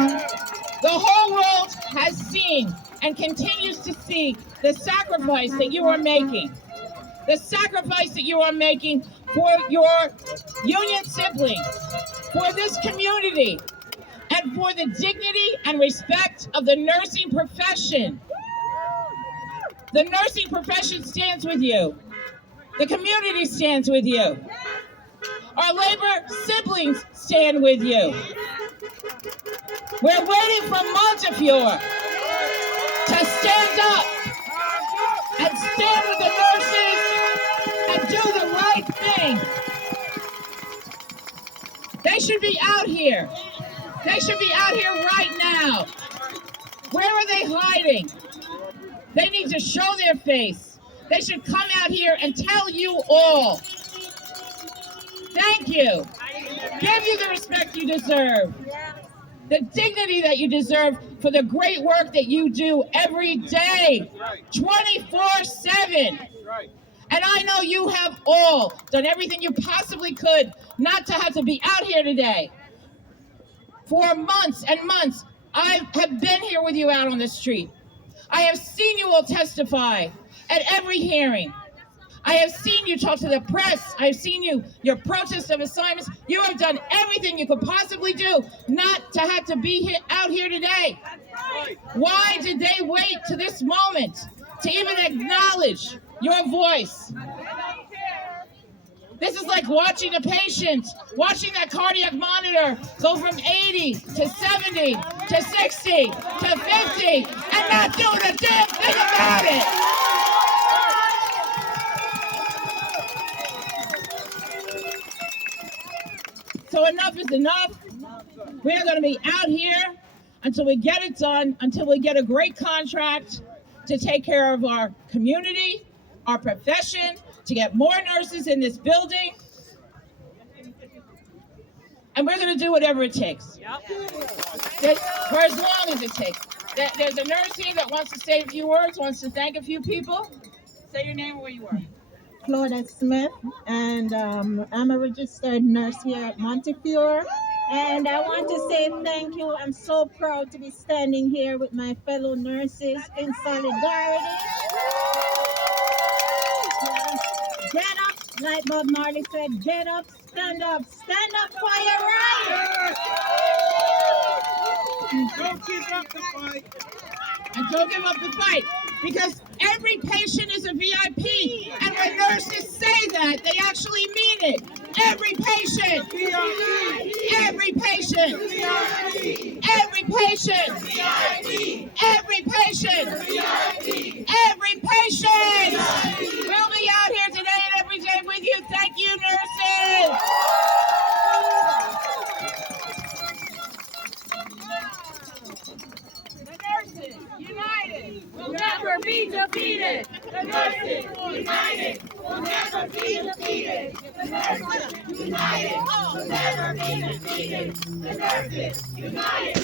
The whole world has seen and continues to see the sacrifice that you are making. The sacrifice that you are making for your union siblings, for this community, and for the dignity and respect of the nursing profession. The nursing profession stands with you. The community stands with you. Our labor siblings stand with you. We're waiting for Montefiore to stand up and stand with the nurses and do the right thing. They should be out here. They should be out here right now. Where are they hiding? They need to show their face. They should come out here and tell you all. Thank you. Give you the respect you deserve. The dignity that you deserve for the great work that you do every day, 24/7. And I know you have all done everything you possibly could not to have to be out here today. For months and months, I have been here with you out on the street. I have seen you all testify at every hearing. I have seen you talk to the press. I have seen your protest of assignments. You have done everything you could possibly do not to have to be out here today. Why did they wait to this moment to even acknowledge your voice? This is like watching a patient, watching that cardiac monitor go from 80 to 70 to 60 to 50 and not doing a damn thing about it. So enough is enough. We're going to be out here until we get it done, until we get a great contract to take care of our community, our profession, to get more nurses in this building. And we're going to do whatever it takes. For as long as it takes. There's a nurse here that wants to say a few words, wants to thank a few people. Say your name and where you work. Claudette Smith, and I'm a registered nurse here at Montefiore. And I want to say thank you. I'm so proud to be standing here with my fellow nurses in solidarity. Get up, like Bob Marley said, get up, stand up for your rights. Don't give up the fight. And don't give up the fight, because every patient is a VIP, and when nurses say that, they actually mean it. Every patient, every patient, every patient, every patient, every patient. We'll be out here today and every day with you. Thank you, nurses. United will never be defeated. The nurses united will never be defeated. The nurses united will never be defeated. The nurses united.